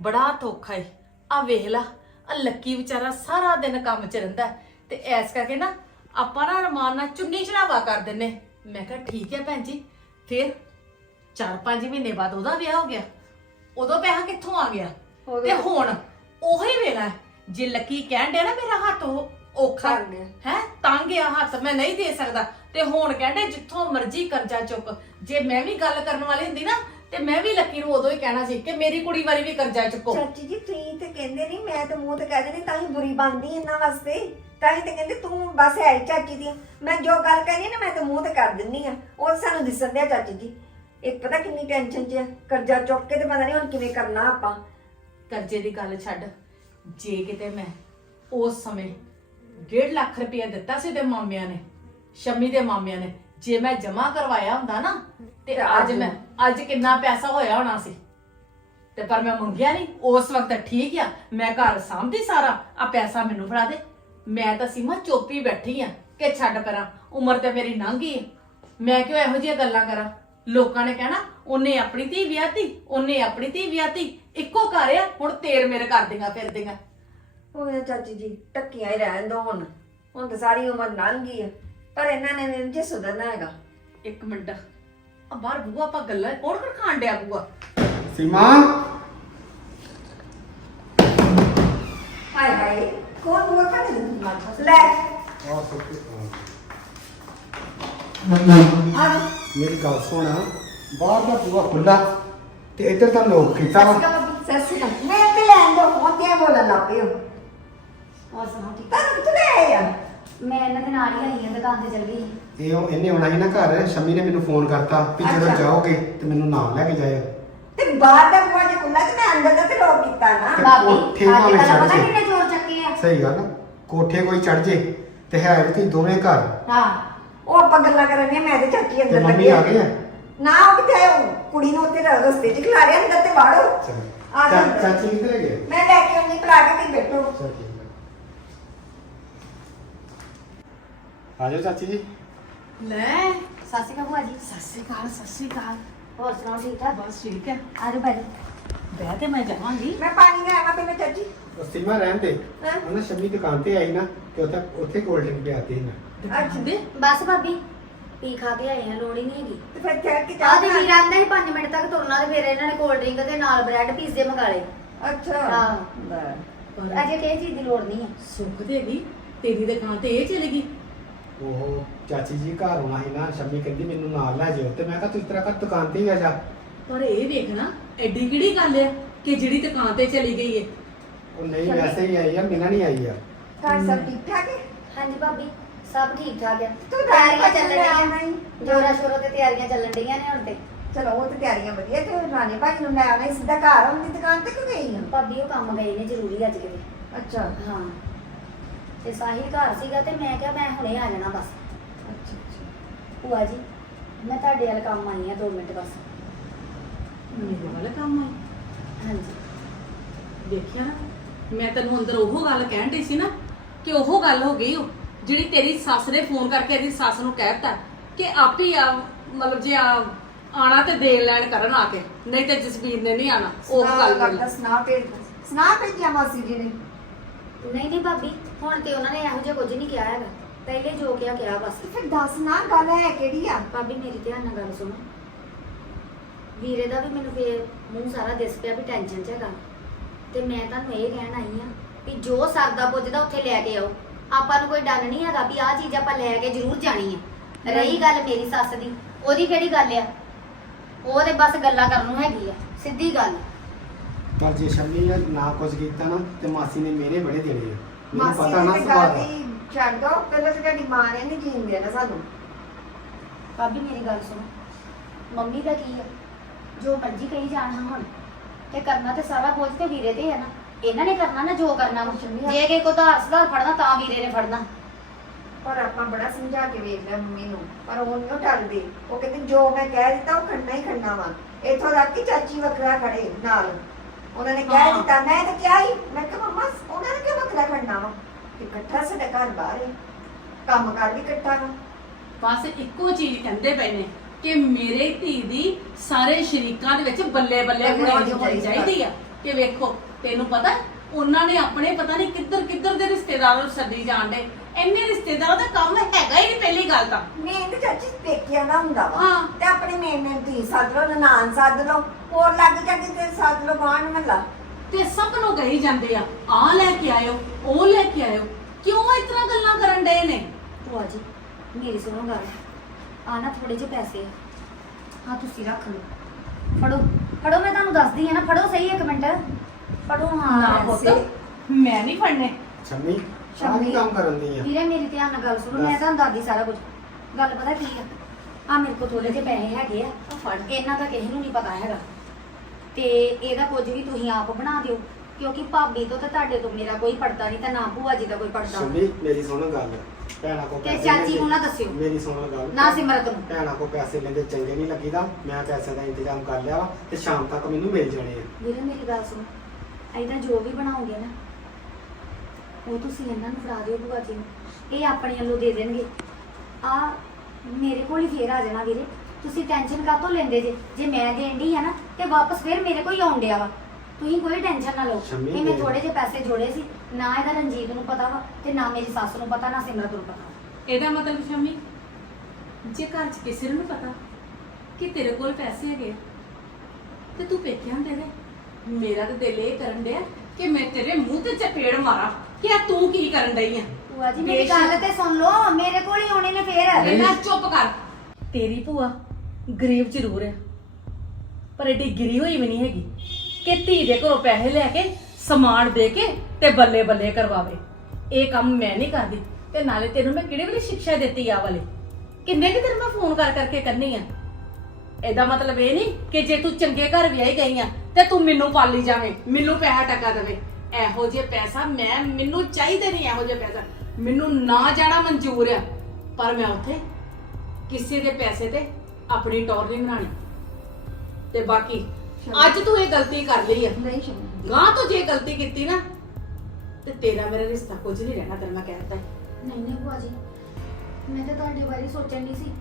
ਬੜਾ ਹੱਥ ਔਖਾ ਹੈ ਆ ਵੇਖ ਲਾ ਆ ਲੱਕੀ ਵਿਚਾਰਾ ਸਾਰਾ ਦਿਨ ਕੰਮ 'ਚ ਰਹਿੰਦਾ ਹੈ, ਤੇ ਐਸ ਕਰਕੇ ਨਾ ਆਪਾਂ ਨਾ ਰਮਾਨ ਨਾਲ ਚੁੰਨੀ ਚੜਾਵਾ ਕਰ ਦਿੰਨੇ ਮੈਂ ਕਿਹਾ ਠੀਕ ਹੈ ਭੈਣ ਜੀ ਫਿਰ 4-5 ਮਹੀਨੇ ਬਾਅਦ ਉਹਦਾ ਵਿਆਹ ਹੋ ਗਿਆ। ਉਦੋਂ ਪੈਸਾ ਕਿੱਥੋਂ ਆ ਗਿਆ? ਉਦੋਂ- ਤੇ ਹੁਣ ਉਹੀ ਵੇਲਾ ਹੈ। ਜੇ ਲੱਕੀ ਕਹਿਣ ਡਿਆ ਨਾ ਮੇਰਾ ਹੱਥ ਉਹ ਔਖਾ ਤੰਗ ਹੈ। ਹੈ ਤੰਗ ਆ ਹੱਥ ਮੈਂ ਨਹੀਂ ਦੇ ਸਕਦਾ। ਤੇ ਹੁਣ ਕਹਿੰਦੇ ਜਿੱਥੋਂ ਮਰਜ਼ੀ ਕਰਜ਼ਾ ਚੁੱਕ। ਜੇ ਮੈਂ ਵੀ ਗੱਲ ਕਰਨ ਵਾਲੀ ਹੁੰਦੀ ਨਾ ਤੇ ਮੈਂ ਵੀ ਲੱਕੀ ਨੂੰ ਉਦੋਂ ਹੀ ਕਹਿਣਾ ਸੀ ਕਿ ਮੇਰੀ ਕੁੜੀ ਵਾਰੀ ਵੀ ਕਰਜ਼ਾ ਚੁੱਕੋ। ਚਾਚੀ ਜੀ ਤੁਸੀਂ ਤੇ ਕਹਿੰਦੇ ਨਹੀਂ ਮੈਂ ਤਾਂ ਮੂੰਹ ਤੇ ਕਹਿ ਦਿੰਦੀ ਤਾਂ ਹੀ ਬੁਰੀ ਬਣਦੀ ਇਹਨਾਂ ਵਾਸਤੇ। ਤਾਂ ਹੀ ਤੇ ਕਹਿੰਦੇ ਤੂੰ ਬਸ ਹੈ ਹੀ ਚਾਚੀ ਦੀ। ਮੈਂ ਜੋ ਗੱਲ ਕਹਿੰਦੀ ਨਾ ਮੈਂ ਤਾਂ ਮੂੰਹ ਤੇ ਕਰ ਦਿੰਨੀ ਆ। ਉਹ ਸਾਨੂੰ ਦਿਸਣ ਦਿਆ ਚਾਚੀ ਜੀ। ਇੱਕ ਪਤਾ ਕਿੰਨੀ ਟੈਨਸ਼ਨ 'ਚ ਆ। ਕਰਜ਼ਾ ਚੁੱਕ ਕੇ ਤੇ ਪਤਾ ਨਹੀਂ ਹੁਣ ਕਿਵੇਂ ਕਰਨਾ ਆਪਾਂ। ਕਰਜ਼ੇ ਦੀ ਗੱਲ ਛੱਡ। ਜੇ ਕਿਤੇ ਮੈਂ ਉਸ ਸਮੇਂ 1.5 ਲੱਖ ਰੁਪਇਆ ਦਿੱਤਾ ਸੀ ਤੇ ਮਾਮਿਆਂ ਨੇ ਸ਼ਮੀ ਦੇ ਮਾਮਿਆਂ ਨੇ ਜੇ ਮੈਂ ਜਮਾ ਕਰਵਾਇਆ ਹੁੰਦਾ ਨਾ ਤੇ ਅੱਜ ਮੈਂ ਅੱਜ ਕਿੰਨਾ ਪੈਸਾ ਹੋਇਆ ਹੋਣਾ ਸੀ। ਤੇ ਪਰ ਮੈਂ ਮੰਗਿਆ ਨਹੀਂ। ਉਸ ਵਕਤ ਠੀਕ ਆ। ਮੈਂ ਘਰ ਸਾਂਭਦੀ ਸਾਰਾ। ਆ ਪੈਸਾ ਮੈਨੂੰ ਫੜਾ ਦੇ। ਮੈਂ ਤਾਂ ਸੀਮਾ ਚੋਪੀ ਬੈਠੀ ਆ ਕਿ ਛੱਡ ਪਰਾਂ। ਉਮਰ ਤੇ ਮੇਰੀ ਲੰਘ ਗਈ ਆ। ਮੈਂ ਕਿਉਂ ਇਹੋ ਜਿਹੀਆਂ ਗੱਲਾਂ ਕਰਾਂ? ਲੋਕਾਂ ਨੇ ਕਹਿਣਾ ਉਹਨੇ ਆਪਣੀ ਧੀ ਵਿਆਹਤੀ ਉਹਨੇ ਆਪਣੀ ਧੀ ਵਿਆਹਤੀ। ਇੱਕੋ ਘਰ ਆ ਹੁਣ ਤੇਰ ਮੇਰੇ ਕਰਦੀਆਂ ਫਿਰਦੀਆਂ। ਉਹ ਚਾਚੀ ਜੀ ਟੱਕੀਆਂ ਹੀ ਰਹਿਣ ਦੋ ਹੁਣ। ਹੁਣ ਤਾਂ ਸਾਰੀ ਉਮਰ ਲੰਘ ਗਈ ਆ। ਪਰ ਇਹਨਾਂ ਨੇ ਨਹੀਂ ਜੇ ਸੁਧਰਨਾ ਹੈਗਾ। ਇੱਕ ਮਿੰਟ। ਆ ਬਾਹਰ ਬੂਆ ਆਪਾਂ ਗੱਲਾਂ ਕੌਣ ਕਰ ਖਾਣ ਡਿਆ ਬੂਆ ਸੀਮਾ? ਹਾਏ ਹਾਏ ਕੌਣ ਬੁਆ ਕਰ ਲੈ। ਆ ਸੁੱਕੀ ਆ ਮੇਰੀ ਗੱਲ ਸੁਣ ਬਾਹਰ ਦਾ ਬੂਹਾ ਖੁੱਲਾ ਤੇ ਇੱਧਰ ਤਾਂ ਲੋਕ ਕੀਤਾ ਵਾ। ਸੱਸੀ ਮੈਂ ਤੇ ਲੈਣ ਦੋ ਫੋਟੀਆਂ ਬੋਲਣ ਲੱਗ ਪਈ ਹੋ। ਹੋਰ ਸੁਣਾਓ ਠੀਕ ਤਾਂ ਕਿੱਥੇ ਲੈ ਆ? ਮੈਂ ਇਹਨਾਂ ਦੇ ਨਾਲ ਹੀ ਆਈ ਹਾਂ ਦੁਕਾਨ ਤੇ ਚਲ ਗਈ ਇਹ ਉਹ ਇਹਨੇ ਆਉਣਾ ਸੀ ਨਾ ਘਰ ਸ਼ਮੀ ਨੇ ਮੈਨੂੰ ਫੋਨ ਕਰਤਾ ਵੀ ਜਦੋਂ ਅੱਛਾ। ਜਾਓਗੇ ਤੇ ਮੈਨੂੰ ਨਾਲ ਲੈ ਕੇ ਜਾਇਓ। ਤੇ ਬਾਹਰ ਦਾ ਬੁਆ ਜੇ ਖੁੱਲਾ ਤੇ ਮੈਂ ਅੰਦਰ ਦਾ ਤੇ ਲੋਕ ਕੀਤਾ ਨਾ। ਤੇ ਬਾਬੀ ਉੱਥੇ ਅੱਜ ਭਾਵੇਂ ਕੱਲ੍ਹ ਛੱਡ ਪਤਾ ਜੇ। ਕਿੰਨੇ ਚੋਰ ਚੱਕੇ ਆ। ਸਹੀ ਗੱਲ ਆ। ਕੋਠੇ ਕੋਈ ਚੜ ਜੇ ਤੇ ਹੈ ਵੀ ਤੁਸੀਂ ਦੋਵੇਂ ਘਰ। ਹਾਂ। ਉਹ ਆਪਾਂ ਗੱਲਾਂ ਕਰਨੀਆਂ ਮੈਂ ਤੇ ਚਾਚੀ ਤੇ ਅੰਦਰ ਮੰਮੀ ਲੱਗੀ ਆ। ਗਏ ਆ? ਨਾ ਉਹ ਕਿੱਥੇ ਆਏ ਉਹ ਕੁੜੀ ਨੂੰ ਉੱਥੇ ਰਸਤੇ 'ਚ ਖਿਲਾ ਰਿਆ ਅੰਦਰ ਤੇ ਵਾੜੋ। ਆ ਜਾ ਚਾ- ਚਾਚੀ ਕਿੱਧਰ ਗਏ ਮੈਂ ਲੈ ਕੇ ਆਉਂਦੀ ਭਰਾ ਕੇ ਤੇ ਬੈਠੋ। ਚਲ ਠੀਕ ਆ ਜਾਓ ਚਾਚੀ ਜੀ। ਲੈ ਸਤਿ ਸ਼੍ਰੀ ਅਕਾਲ ਭੂਆ ਜੀ ਸਤਿ ਸ਼੍ਰੀ ਅਕਾਲ ਸਤਿ ਸ਼੍ਰੀ ਅਕਾਲ। ਹੋਰ ਸੁਣਾਓ ਠੀਕ ਠਾਕ? ਬਸ ਠੀਕ ਹੈ। ਆ ਜਾਓ ਬੈਠੋ ਬਹਿ ਤੇ ਮੈਂ ਜਾਵਾਂਗੀ। ਮੈਂ ਪਾਣੀ ਲੈ ਆਵਾਂ ਪਹਿਲਾਂ ਚਾਚੀ। ਉਹ ਸੀਮਾ ਰਹਿਣ ਤੇ ਹਾਂ। ਉਹਨਾਂ ਸ਼ਮੀ ਦੁਕਾਨ ਤੇ ਆਈ ਨਾ ਤੇ ਉੱਥੇ ਉੱਥੇ ਕੋਲਡ ਡਰਿੰਕ ਪਿਆਤੀ ਸੀ ਨਾ। ਅੱਛਾ। ਦੇ ਬਸ ਭਾਬੀ ਪੀ ਖਾ ਕੇ ਆਏ ਆ ਲੋੜ ਹੀ ਨਹੀਂ ਹੈਗੀ। ਤੇ ਫਿਰ ਠਹਿਰ ਕੇ ਆ ਚਾਹ ਤੇ ਬਣਾ- ਵੀਰ ਆਂਦਾ ਸੀ 5 ਮਿੰਟ ਤੱਕ ਤੁਰਨਾ ਤੇ ਫਿਰ ਇਹਨਾਂ ਨੇ ਕੋਲਡ ਡਰਿੰਕ ਦੇ ਨਾਲ ਬ੍ਰੈਡ ਪੀਜ਼ੇ ਮੰਗਾ ਲਏ। ਅੱਛਾ। ਹਾਂ। ਲੈ। ਅਜੇ ਕਿਸੇ ਚੀਜ਼ ਦੀ ਲੋੜ ਨਹੀਂ ਹੈ। ਸੁੱਖ ਦੇਗੀ ਤੇਰੀ ਦੁਕਾਨ ਤੇ ਇਹ ਚਲੇਗੀ ਉਹ ਚਾਚੀ ਜੀ ਘਰ ਆਉਣਾ ਸੀ ਨਾ ਸ਼ਮੀ ਕਹਿੰਦੀ ਮੈਨੂੰ ਨਾਲ ਲੈ ਜਾਓ। ਤੇ ਮੈਂ ਕਿਹਾ ਤੂੰ ਇਸ ਤਰ੍ਹਾਂ ਕਰ ਦੁਕਾਨ ਤੇ ਹੀ ਆ ਜਾ। ਪਰ ਇਹ ਵੇਖ ਨਾ ਐਡੀ ਕਿਹੜੀ ਗੱਲ ਆ ਕਿ ਜਿਹੜੀ ਦੁਕਾਨ ਤੇ ਚਲੀ ਗਈ ਏ? ਉਹ ਨਹੀਂ ਵੈਸੇ ਹੀ ਆਈ ਆ ਮਿਲਣ ਨਹੀਂ ਆਈ ਆ। ਘਰ ਸਭ ਠੀਕ ਠਾਕ ਹੈ ਹਾਂਜੀ ਭਾਬੀ ਸਭ ਠੀਕ ਠਾਕ ਹੈ ਤੂੰ ਤਿਆਰੀਆਂ ਚੱਲਣ ਲੈ ਆਉਣਾ ਡੀਆਂ ਹੀ। ਜੋਰਾ ਸ਼ੋਰਾ ਤੇ ਤਿਆਰੀਆਂ ਚੱਲਣ ਡੀਆਂ ਨੇ ਹੁਣ ਤੇ। ਚਲੋ ਉਹ ਤੇ ਤਿਆਰੀਆਂ ਵਧੀਆ ਤੇ ਰਾਣੀ ਭਾਈ ਨੂੰ ਲੈ ਆਉਣਾ ਸੀ, ਸਿੱਧਾ ਘਰ ਆਉਂਦੀ ਦੁਕਾਨ ਤੇ ਕਿਉਂ ਗਈ ਆ? ਭਾਬੀ ਉਹ ਕੰਮ ਗਏ ਨੇ ਜ਼ਰੂਰੀ ਅੱਜ ਕਿਤੇ। ਅੱਛਾ। ਹਾਂ। ਤੇ ਸਾਹਿਲ ਘਰ ਸੀਗਾ ਤੇ ਮੈਂ ਕਿਹਾ ਮੈਂ ਹੁਣੇ ਆ ਜਾਣਾ ਬਸ। ਅੱਛਾ ਅੱਛਾ। ਭੂਆ ਜੀ ਮੈਂ ਤੁਹਾਡੇ ਵੱਲ ਕੰਮ ਆਈ ਆ 2 ਮਿੰਟ ਬਸ। ਮੇਰੇ ਵਾਲਾ ਕੰਮ ਆ ਹਾਂਜੀ। ਦੇਖਿਆ ਨਾ ਮੈਂ ਤੈਨੂੰ ਅੰਦਰ ਉਹ ਗੱਲ ਕਹਿਣ ਡਈ ਸੀ ਨਾ ਕਿ ਉਹ ਗੱਲ ਹੋ ਗਈ ਉਹ ਜਿਹੜੀ ਤੇਰੀ ਸੱਸ ਨੇ ਫੋਨ ਕਰਕੇ ਇਹਦੀ ਸੱਸ ਨੂੰ ਕਹਿਤਾ ਕਿ ਆਪੇ ਹੀ ਆ ਮਤਲਬ ਜੇ ਆ ਆਣਾ ਤੇ ਦੇਣ ਲੈਣ ਕਰਨ ਆ ਕੇ ਨਹੀਂ ਤੇ ਜਸਵੀਰ ਨੇ ਨਹੀਂ ਆਣਾ ਉਹ ਗੱਲ ਕਰ ਸੁਨਾ ਭੇਜ ਸੁਨਾ ਭੇਜਿਆ ਮਾਸੀ ਜੀ ਨੇ? ਨਹੀਂ ਨਹੀਂ ਭਾਬੀ ਹੁਣ ਤੇ ਉਹਨਾਂ ਨੇ ਇਹੋ ਜਿਹਾ ਕੁਝ ਨਹੀਂ ਕਿਹਾ ਹੈਗਾ। ਪਹਿਲੇ ਜੋ ਕਿਹਾ ਕਿਹਾ ਬਸ। ਤੇ ਫਿਰ ਦੱਸ ਨਾ ਗੱਲ ਹੈ ਕਿਹੜੀ ਆ? ਭਾਬੀ ਮੇਰੀ ਧਿਆਨ ਨਾਲ ਗੱਲ ਸੁਣੋ। ਵੀਰੇ ਦਾ ਵੀ ਮੈਨੂੰ ਫੇਰ ਮੂੰਹ ਸਾਰਾ ਦਿਸ ਪਿਆ ਵੀ ਟੈਨਸ਼ਨ ਚ ਹੈਗਾ। ਤੇ ਮੈਂ ਤੁਹਾਨੂੰ ਇਹ ਕਹਿਣ ਆਈ ਆ ਵੀ ਜੋ ਸਰਦਾ ਪੁੱਜਦਾ ਉੱਥੇ ਲੈ ਕੇ ਆਓ। ਆਪਾਂ ਨੂੰ ਕੋਈ ਡਰ ਨਹੀਂ ਹੈਗਾ ਵੀ ਆਹ ਚੀਜ਼ ਆਪਾਂ ਲੈ ਕੇ ਜ਼ਰੂਰ ਜਾਣੀ ਆ ਰਹੀ ਗੱਲ ਮੇਰੀ ਸੱਸ ਦੀ। ਉਹਦੀ ਕਿਹੜੀ ਗੱਲ ਆ? ਉਹ ਤੇ ਬਸ ਗੱਲਾਂ ਕਰਨ ਨੂੰ ਹੈਗੀ ਆ। ਸਿੱਧੀ ਗੱਲ। ਪਰ ਜੇ ਸ਼ੰਮੀ ਨੇ ਨਾ ਕੁਝ ਕੀਤਾ ਨਾ ਤੇ ਮਾਸੀ ਨੇ ਮੇਰੇ ਬੜੇ ਦੇਣੇ ਆ। ਮੈਨੂੰ ਮਾਸੀ ਪਤਾ ਨਾ ਦੀ ਸੁਭਾਅ ਗੱਲ ਦਾ ਹੀ ਛੱਡ ਦੋ ਪਹਿਲਾਂ ਤੇ ਤੁਹਾਡੀ ਮਾਂ ਨੇ ਨਹੀਂ ਜੀਣ ਦੇਣਾ ਸਾਨੂੰ। ਭਾਬੀ ਮੇਰੀ ਗੱਲ ਸੁਣੋ। ਮੰਮੀ ਦਾ ਕੀ ਆ? ਜੋ ਮਰਜ਼ੀ ਕਹੀ ਜਾਣਾ ਹੁਣ। ਤੇ ਕਰਨਾ ਤੇ ਸਾਰਾ ਬੋਝ ਤੇ ਵੀਰੇ ਤੇ ਹੈ ਨਾ। ਇਹਨਾਂ ਨੇ ਕਰਨਾ ਨਾ ਜੋ ਕਰਨਾ ਵਾ। ਜੇ ਕਿ ਕੋ ਧਾਰ ਸੁਧਾਰ ਫੜਨਾ ਤਾਂ ਵੀਰੇ ਨੇ ਫੜਨਾ। ਪਰ ਆਪਾਂ ਬੜਾ ਸਮਝਾ ਕੇ ਵੇਖ ਲਿਆ ਮੰਮੀ ਨੂੰ। ਪਰ ਉਹ ਨਹੀਂ ਟਲਦੀ ਉਹ ਕਹਿੰਦੀ ਜੋ ਮੈਂ ਕਹਿ ਦਿੱਤਾ ਉਹ ਖੰਨਾ ਹੀ ਖੰਨਾ ਵਾ। ਇੱਥੋਂ ਤੱਕ ਕਿ ਚਾਚੀ ਵੱਖਰਾ ਖੜੇ ਨਾਲ। ਉਹਨਾਂ ਨੇ ਕਹਿ ਹਾਂ। ਦਿੱਤਾ ਮੈਂ ਤਾਂ ਕਿਹਾ ਹੀ ਮੈਂ ਕਿਹਾ ਮੰਮਾ ਉਹਨਾਂ ਨੇ ਕਿਉਂ ਵੱਖਰਾ ਖੜਨਾ ਵਾ? ਕਿ ਇਕੱਠਾ ਸਾਡਾ ਘਰ ਬਾਹਰ ਹੈ ਕੰਮ ਕਰ ਵੀ ਇਕੱਠਾ ਵਾ। ਬਸ ਇੱਕੋ ਚੀਜ਼ ਕਹਿੰਦੇ ਪਏ ਨੇ ਕਿ ਮੇਰੇ ਧੀ ਦੀ ਸਾਰੇ ਸ਼ਰੀਕਾਂ ਦੇ ਵਿੱਚ ਬੱਲੇ ਬੱਲੇ ਬੱਲੇ ਹੋਣੀ ਹੋਣੀ ਚਾਹੀਦੀ ਆ। ਕਿ ਵੇਖੋ ਤੈਨੂੰ ਪਤਾ ਉਹਨਾਂ ਨੇ ਆਪਣੇ ਪਤਾ ਨਹੀਂ ਕਿੱਧਰ ਕਿੱਧਰ ਦੇ ਰਿਸ਼ਤੇਦਾਰਾਂ ਨੂੰ ਸੱਦੀ ਜਾਣਦੇ ਇੰਨੇ ਰਿਸ਼ਤੇਦਾਰਾਂ ਦਾ ਕੰਮ ਹੈਗਾ ਹੀ ਨਹੀਂ ਪਹਿਲੀ ਗੱਲ ਤਾਂ। ਮੇਨ ਤੇ ਚਾਚੀ ਪੇਕਿਆਂ ਦਾ ਹੁੰਦਾ ਵਾ। ਹਾਂ। ਤੇ ਆਪਣੇ ਮੇਨ ਮੇਨ ਧੀ ਸੱਦ ਲਓ ਨਨਾਣ ਸੱਦ ਲਓ ਹੋਰ ਲੱਗ ਜਾ ਕੇ ਸੱਦ ਲਓ ਬਾਣ ਮਹੱਲਾ। ਤੇ ਸਭ ਨੂੰ ਕਹੀ ਜਾਂਦੇ ਆ ਆ ਲੈ ਕੇ ਆਇਓ ਉਹ ਲੈ ਕੇ ਆਇਓ। ਕਿਉਂ ਇਸ ਤਰ੍ਹਾਂ ਗੱਲਾਂ ਕਰਨ ਡਏ ਨੇ? ਭੂਆ ਜੀ ਮੇਰੀ ਸੁਣੋ ਗੱਲ। ਆ ਨਾ ਥੋੜੇ ਜਿਹੇ ਪੈਸੇ ਆ। ਆਹ ਤੁਸੀਂ ਰੱਖ ਲਓ। ਫੜੋ। ਫੜੋ ਮੈਂ ਤੁਹਾਨੂੰ ਦੱਸਦੀ ਆ ਨਾ ਫੜੋ ਸਹੀ ਇੱਕ ਮਿੰਟ। ਫੜੋ ਹਾਂ ਨਾ ਪੈਸੇ। ਪੁੱਤ ਮੈਂ ਨਹੀਂ ਫੜਨੇ। ਸ਼ੰਮੀ ਸ਼ੰਮੀ। ਨਹੀਂ ਕੰਮ ਕਰਨ ਦੀ ਆ। ਵੀਰੇ ਮੇਰੀ ਧਿਆਨ ਨਾਲ ਗੱਲ ਸੁਣੋ ਮੈਂ ਤੁਹਾਨੂੰ ਦੱਸਦੀ ਸਾਰਾ ਕੁਝ ਗੱਲ ਪਤਾ ਕੀ ਆ? ਆ ਮੇਰੇ ਕੋਲ ਥੋੜੇ ਜਿਹੇ ਪੈਸੇ ਹੈਗੇ ਆ ਆਹ ਫੜ ਇਹਨਾਂ ਦਾ ਕਿਸੇ ਨੂੰ ਨਹੀਂ ਪਤਾ ਹੈਗਾ। ਤੇ ਇਹਦਾ ਕੁਝ ਵੀ ਤੁਸੀਂ ਆਪ ਬਣਾ ਦਿਓ ਕਿਉਂਕਿ ਭਾਬੀ ਤੋਂ ਤੇ ਤੁਹਾਡੇ ਤੋਂ ਮੇਰਾ ਕੋਈ ਪੜਦਾ ਨਹੀਂ ਤੇ ਨਾ ਭੂਆ ਜੀ ਦਾ ਕੋਈ ਪੜਦਾ ਸ਼ੰਮੀ ਮੇਰੀ ਸੁਣ ਗੱਲ। ਭੈਣਾ ਕੋ ਤੇ ਪੈਸੇ ਚਾਚੀ ਨੂੰ ਨਾ ਦੱਸਿਓ। ਮੇਰੀ ਸੁਣ ਗੱਲ। ਨਾ ਸਿਮਰਤ ਨੂੰ। ਭੈਣਾ ਕੋ ਪੈਸੇ ਲੈਂਦੇ ਚੰਗੇ ਨਹੀਂ ਲੱਗੀਦਾ। ਮੈਂ ਪੈਸੇ ਦਾ ਇੰਤਜ਼ਾਮ ਕਰ ਲਿਆ ਵਾ ਤੇ ਸ਼ਾਮ ਤੱਕ ਮੈਨੂੰ ਮਿਲ ਜਾਣੇ ਆ। ਵੀਰੇ ਮੇਰੀ ਗੱਲ ਸੁਣੋ। ਐਦਾਂ ਜੋ ਵੀ ਬਣਾਉਂਗੇ ਨਾ ਉਹ ਤੁਸੀਂ ਇਹਨਾਂ ਨੂੰ ਫੜਾ ਦਿਓ ਭੂਆ ਜੀ ਨੂੰ। ਇਹ ਆਪਣੇ ਵੱਲੋਂ ਦੇ ਦੇਣਗੇ। ਆ ਮੇਰੇ ਕੋਲ ਹੀ ਫੇਰ ਆ ਜਾਣਾ ਵੀਰੇ। ਤੁਸੀਂ ਟੈਨਸ਼ਨ ਕਾਹਤੋਂ ਲੈਂਦੇ ਜੇ? ਜੇ ਮੈਂ ਦੇਣ ਡਈ ਆ ਨਾ ਤੇ ਵਾਪਸ ਫੇਰ ਮੇਰੇ ਕੋਲ ਹੀ ਆਉਣ ਡਿਆ ਵਾ। ਤੁਸੀਂ ਕੋਈ ਟੈਨਸ਼ਨ ਨਾ ਲਓ। ਸ਼ੰਮੀ ਇਹ ਮੈਂ ਦੇ- ਥੋੜੇ ਜਿਹੇ ਪੈਸੇ ਜੋੜੇ ਸੀ। ਨਾ ਇਹਦਾ ਰਣਜੀਤ ਨੂੰ ਪਤਾ ਵਾ ਤੇ ਨਾ ਮੇਰੀ ਸੱਸ ਨੂੰ ਪਤਾ ਨਾ ਸਿਮਰਤ ਨੂੰ ਪਤਾ। ਇਹਦਾ ਮਤਲਬ ਸ਼ਮੀ ਜੇ ਘਰ 'ਚ ਕਿਸੇ ਨੂੰ ਨੀ ਪਤਾ ਕਿ ਤੇਰੇ ਕੋਲ ਪੈਸੇ ਹੈਗੇ ਆ, ਤੇ ਤੂੰ ਪੇਕਿਆਂ ਦੇ ਦੇ। ਮੇਰਾ ਤਾਂ ਦਿਲ ਇਹ ਕਰਨ ਡਿਆ ਕਿ ਮੈਂ ਤੇਰੇ ਮੂੰਹ ਤੇ ਚਪੇੜ ਮਾਰਾਂ। ਕਿ ਆ ਤੂੰ ਕੀ ਕਰਨ ਡਈ ਆ? ਭੂਆ ਜੀ ਮੇਰੀ ਬੇਸ਼ੱਕ- ਗੱਲ ਤੇ ਸੁਣ ਲਓ ਮੇਰੇ ਕੋਲ ਹੀ ਆਉਣੇ ਨੇ ਫੇਰ। ਇਹਦਾ ਚੁੱਪ ਕਰ। ਤੇਰੀ ਭੂਆ ਗਰੀਬ ਜ਼ਰੂਰ ਹੈ ਪਰ ਏਡੀ ਗਿਰੀ ਹੋਈ ਵੀ ਨਹੀਂ ਹੈਗੀ ਕਿ ਧੀ ਦੇ ਘਰੋਂ ਪੈਸੇ ਲੈ ਕੇ ਸਮਾਨ ਦੇ ਕੇ ਤੇ ਬੱਲੇ ਬੱਲੇ ਕਰਵਾਵੇ। ਇਹ ਕੰਮ ਮੈਂ ਨਹੀਂ ਕਰਦੀ ਤੇ ਨਾਲੇ ਤੈਨੂੰ ਮੈਂ ਕਿਹੜੇ ਵੇਲੇ ਸਿੱਖਿਆ ਦਿੱਤੀ ਆ ਵਾਲੇ? ਕਿੰਨੇ ਕਿ ਦਿਨ ਮੈਂ ਫੋਨ ਕਰ ਕਰਕੇ ਕਰਨੀ ਆ? ਇਹਦਾ ਮਤਲਬ ਇਹ ਨਹੀਂ ਕਿ ਜੇ ਤੂੰ ਚੰਗੇ ਘਰ ਵਿਆਹੀ ਗਈ ਆ ਤੇ ਤੂੰ ਮੈਨੂੰ ਪਾਲੀ ਜਾਵੇਂ ਮੈਨੂੰ ਪੈਸਾ ਟਕਾ ਦੇਵੇ। ਇਹੋ ਜੇ ਪੈਸਾ ਮੈਂ ਮੈਨੂੰ ਚਾਹੀਦੇ ਨਹੀਂ ਇਹੋ ਜੇ ਪੈਸਾ। ਮੈਨੂੰ ਨਾ ਜਾਣਾ ਮਨਜ਼ੂਰ ਆ ਪਰ ਮੈਂ ਉੱਥੇ ਕਿਸੇ ਦੇ ਪੈਸੇ ਤੇ ਆਪਣੀ ਟੌਰ ਨਹੀਂ ਬਣਾਣੀ ਤੇ ਬਾਕੀ ਅੱਜ ਤੂੰ ਇਹ ਗਲਤੀ ਕਰ ਲਈ ਆ। ਨਹੀਂ ਸ਼ੰਮੀ ਗਾਂ ਤੋਂ ਜੇ ਗਲਤੀ ਕੀਤੀ ਨਾ ਤੇ ਤੇਰਾ ਮੇਰਾ ਰਿਸ਼ਤਾ ਕੁਝ ਨਹੀਂ ਰਹਿਣਾ ਤੈਨੂੰ ਮੈਂ ਕਹਿ ਦਿੱਤਾ। ਨਹੀਂ ਨਹੀਂ ਭੂਆ ਜੀ ਮੈਂ ਤਾਂ ਤੁਹਾਡੇ ਬਾਰੇ ਸੋਚਣ ਦੀ ਸੀ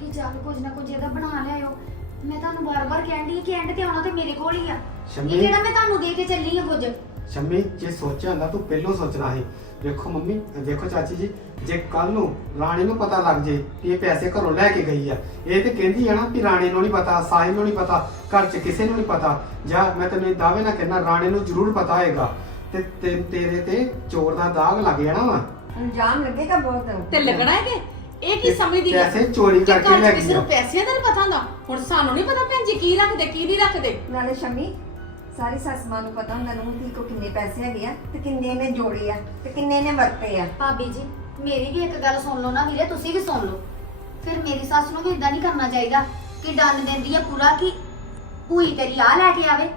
ਕਿ ਚੱਲ ਕੁਝ ਨਾ ਕੁਝ ਇਹਦਾ ਬਣਾ ਲਿਆਇਓ। ਮੈਂ ਤੁਹਾਨੂੰ ਬਾਰ-ਬਾਰ ਕਹਿਣ ਦੀ ਕਿ ਐਂਡ ਤੇ ਆਉਣਾ ਤੇ ਮੇਰੇ ਕੋਲ ਹੀ ਆ। ਇਹ ਸ਼ੰਮੀ। ਕਿਹੜਾ ਮੈਂ ਤੁਹਾਨੂੰ ਦੇ ਕੇ ਚੱਲੀ ਆ ਕੁਝ। ਸ਼ੰਮੀ ਜੇ ਸੋਚਿਆ ਹੁੰਦਾ ਤੂੰ ਪਹਿਲਾਂ ਸੋਚਣਾ ਸੀ। ਵੇਖੋ ਮੰਮੀ ਦੇਖੋ ਚਾਚੀ ਜੀ ਜੇ ਕੱਲ ਨੂੰ ਰਾਣੀ ਨੂੰ ਪਤਾ ਲੱਗ ਜੇ ਕਿ ਇਹ ਪੈਸੇ ਘਰੋਂ ਲੈ ਕੇ ਗਈ ਆ ਇਹ ਤੇ ਕਹਿੰਦੀ ਆ ਨਾ ਕਿ ਰਾਣੀ ਨੂੰ ਨਹੀਂ ਪਤਾ ਸਾਹਿਲ ਨੂੰ ਨਹੀਂ ਪਤਾ ਘਰ 'ਚ ਕਿਸੇ ਨੂੰ ਨਹੀਂ ਪਤਾ। ਜਾਂ ਮੈਂ ਤੈਨੂੰ ਇਹ ਦਾਅਵੇ ਨਾਲ ਕਹਿਣਾ ਰਾਣੀ ਨੂੰ ਜ਼ਰੂਰ ਪਤਾ ਹੋਏਗਾ। ਤੇ ਤੇ- ਤੇਰੇ ਤੇ ਚੋਰ ਦਾ ਦਾਗ ਲੱਗ ਜਾਣਾ ਵਾ। ਅੰਜਾਮ ਲੱਗੇਗਾ ਬਹੁਤ। ਤੇ ਲੱਗਣਾ ਹੈ ਕਿ ਇਹ ਕੀ ਸਮਝਦੀ ਆ? ਪੈਸੇ ਚੋਰੀ ਕਿ ਕਰਕੇ ਘਰ 'ਚ ਲੈ ਕਿਸੇ ਗਈ ਆ ਨੂੰ ਪੈਸਿਆਂ ਦਾ ਨੀ ਪਤਾ ਹੁੰਦਾ ਹੁਣ ਸਾਨੂੰ ਨਹੀਂ ਪਤਾ ਭੈਣ ਜੀ ਕੀ ਰੱਖਦੇ ਕੀ ਨਹੀਂ ਰੱਖਦੇ। ਨਾਲੇ ਸ਼ਮੀ ਸਾਰੀ ਸੱਸ ਮਾਂ ਨੂੰ ਪਤਾ ਹੁੰਦਾ ਨੂੰ ਧੀ ਕੋ ਕਿੰਨੇ ਪੈਸੇ ਹੈਗੇ ਆ ਤੇ ਕਿੰਨੇ ਨੇ ਜੋੜੇ ਆ ਤੇ ਕਿੰਨੇ ਨੇ ਵਰਤੇ ਆ। ਭਾਬੀ ਜੀ ਮੇਰੀ ਵੀ ਇੱਕ ਗੱਲ ਸੁਣ ਲਓ ਨਾ ਵੀਰੇ ਤੁਸੀਂ ਵੀ ਸੁਣ ਲਓ। ਫਿਰ ਮੇਰੀ ਸੱਸ ਨੂੰ ਵੀ ਇਦਾਂ ਨਹੀਂ ਕਰਨਾ ਚਾਹੀਦਾ ਕਿ ਡੰਨ ਦਿੰਦੀ ਆ ਪੂਰਾ ਕਿ ਭੂਈ ਤੇਰੀ ਆ ਲੈ ਕੇ ਆਵੇ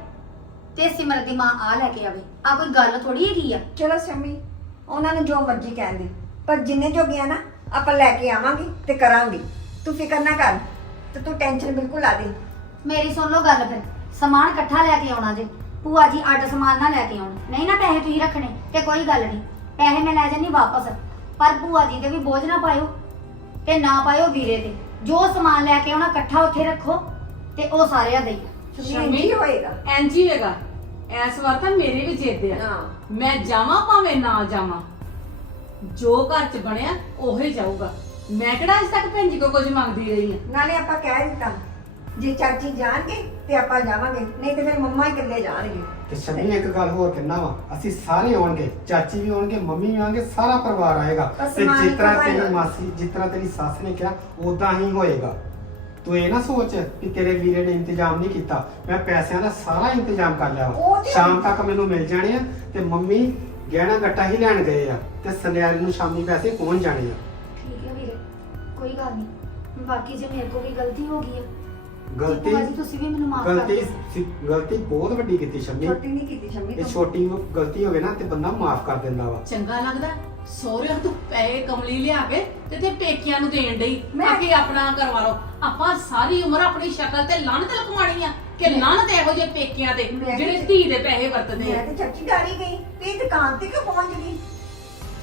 ਤੇ ਸਿਮਰਤ ਦੀ ਮਾਂ ਆ ਲੈ ਕੇ ਆਵੇ। ਆ ਕੋਈ ਗੱਲ ਥੋੜੀ ਹੈਗੀ ਆ? ਚਲੋ ਸ਼ਮੀ ਉਹਨਾਂ ਨੂੰ ਜੋ ਮਰਜ਼ੀ ਕਹਿੰਦੇ ਪਰ ਜਿੰਨੇ ਜੋਗੀਆਂ ਨਾ ਆਪਾਂ ਲੈ ਕੇ ਆਵਾਂਗੇ ਤੇ ਕਰਾਂਗੇ। ਤੂੰ ਫਿਕਰ ਨਾ ਕਰ ਤੇ ਤੂੰ ਟੈਨਸ਼ਨ ਬਿਲਕੁਲ ਆ ਦੇ। ਮੇਰੀ ਸੁਣ ਲਓ ਗੱਲ ਫਿਰ। ਸਮਾਨ ਇਕੱਠਾ ਲੈ ਕੇ ਆਉਣਾ ਜੇ। ਭੂਆ ਜੀ ਅੱਡ ਸਮਾਨ ਨਾ ਲੈ ਕੇ ਆਉਣ। ਨਹੀਂ ਨਾ ਪੈਸੇ ਤੁਸੀਂ ਰੱਖਣੇ ਤੇ ਕੋਈ ਗੱਲ ਨਹੀਂ। ਪੈਸੇ ਮੈਂ ਲੈ ਜਾਨੀ ਵਾਪਸ। ਪਰ ਭੂਆ ਜੀ ਤੇ ਵੀ ਬੋਝ ਨਾ ਪਾਇਓ ਤੇ ਨਾ ਪਾਇਓ ਵੀਰੇ ਤੇ। ਜੋ ਸਮਾਨ ਲੈ ਕੇ ਆਉਣਾ ਇਕੱਠਾ ਉੱਥੇ ਰੱਖੋ ਤੇ ਉਹ ਸਾਰਿਆਂ ਦਾ ਆ। ਸ਼ਮੀ ਹੋਏਗਾ। ਇੰਜ ਹੀ ਹੋਏਗਾ ਇਸ ਵਾਰ ਤਾਂ ਮੇਰੇ ਵੀ ਜਿੱਦ ਆ। ਹਾਂ। ਮੈਂ ਜਾਵਾਂ ਭਾਵੇਂ ਨਾ ਜਾਵਾਂ। ਜੋ ਘਰ 'ਚ ਬਣਿਆ ਉਹੀ ਜਾਊਗਾ। ਮੈਂ ਕਿਹੜਾ ਅਜ ਤੱਕ ਭੈਣ ਜੀ ਕੋ ਕੁਝ ਮੰਗਦੀ ਰਹੀ ਹਾਂ ਨਾਲੇ ਆਪਾਂ ਕਹਿ ਦਿੱਤਾ। ਜੇ ਚਾਚੀ ਜਾਣਗੇ ਤੇ ਆਪਾਂ ਜਾਵਾਂਗੇ ਨਹੀਂ ਤੇ ਫਿਰ ਮੰਮਾ ਹੀ ਇਕੱਲੇ ਜਾਣਗੇ। ਤੇ ਸ਼ਮੀ ਇੱਕ ਗੱਲ ਹੋਰ ਕਹਿਣਾ ਵਾ ਅਸੀਂ ਸਾਰੇ ਆਉਣਗੇ ਚਾਚੀ ਵੀ ਆਉਣਗੇ ਮੰਮੀ ਵੀ ਆਉਣਗੇ ਸਾਰਾ ਪਰਿਵਾਰ ਆਏਗਾ। ਬਸ ਤੇ ਮਾਂ ਜਿਸ ਤਰ੍ਹਾਂ ਤੇਰੀ। ਮਾਸੀ ਜਿਸ ਤਰ੍ਹਾਂ ਤੇਰੀ ਸੱਸ ਨੇ ਕਿਹਾ ਉਦਾਂ ਹੀ ਹੋਏਗਾ। ਤੂੰ ਇਹ ਨਾ ਸੋਚ ਕਿ ਤੇਰੇ ਵੀਰੇ ਨੇ ਇੰਤਜ਼ਾਮ ਨਹੀਂ ਕੀਤਾ। ਮੈਂ ਪੈਸਿਆਂ ਦਾ ਸਾਰਾ ਇੰਤਜ਼ਾਮ ਕਰ ਲਿਆ ਵਾ। ਉਹ ਤੇ- ਸ਼ਾਮ ਤੱਕ ਮੈਨੂੰ ਮਿਲ ਜਾਣੇ ਆ ਤੇ ਮੰਮੀ ਗਹਿਣਾ ਗੱਟਾ ਹੀ ਲੈਣ ਗਏ ਆ ਤੇ ਸੰਧਿਆਰੇ ਨੂੰ ਸ਼ਾਮੀ ਪੈਸੇ ਪਹੁੰਚ ਜਾਣੇ ਆ। ਠੀਕ ਹੈ ਵੀਰੇ ਕੋਈ ਗੱਲ ਨਹੀਂ। ਬਾਕੀ ਜੇ ਮੇਰੇ ਕੋਲ ਵੀ ਗਲਤੀ ਹੋ ਗਈ ਹੈ ਗਲਤੀ ਭੂਆ ਜੀ ਤੁਸੀਂ ਵੀ ਮੈਨੂੰ ਮਾਫ ਕਰ ਗਲਤੀ ਦਿਓ। ਸੀ- ਗਲਤੀ ਬਹੁਤ ਵੱਡੀ ਕੀਤੀ ਸ਼ਮੀ। ਛੋਟੀ ਨਹੀਂ ਕੀਤੀ ਸ਼ਮੀ ਇਹ ਤੂੰ ਛੋਟੀ ਗਲਤੀ ਹੋਵੇ ਨਾ ਤੇ ਬੰਦਾ ਮਾਫ ਕਰ ਦਿੰਦਾ ਵਾ। ਚੰਗਾ ਲੱਗਦਾ। ਸਹੁਰਿਆਂ ਤੋਂ ਪੈਸੇ ਕਮਲੀ ਲਿਆ ਕੇ ਤੇ ਤੇ ਪੇਕਿਆਂ ਨੂੰ ਦੇਣ ਡਈ। ਮੈਂ- ਤਾਂ ਕਿ ਆਪਣਾ ਕਰਵਾ ਲਓ ਆਪਾਂ ਸਾਰੀ ਉਮਰ ਆਪਣੀ ਸ਼ਕਲ ਤੇ ਲਾਹਨਤ ਲਗਵਾਉਣੀ ਆ ਕਿ ਲਾਹਨਤ ਇਹੋ ਜਿਹੇ ਪੇਕਿਆਂ ਤੇ ਮੈਂ- ਜਿਹੜੇ ਧੀ ਦੇ ਪੈਸੇ ਵਰਤਦੇ ਆ। ਮੈਂ ਤੇ ਚਾਚੀ ਡਾਰੀ ਗਈ ਤੇ ਇਹ ਦੁਕਾਨ ਤੇ ਕਿ ਪਹੁੰਚ ਗਈ?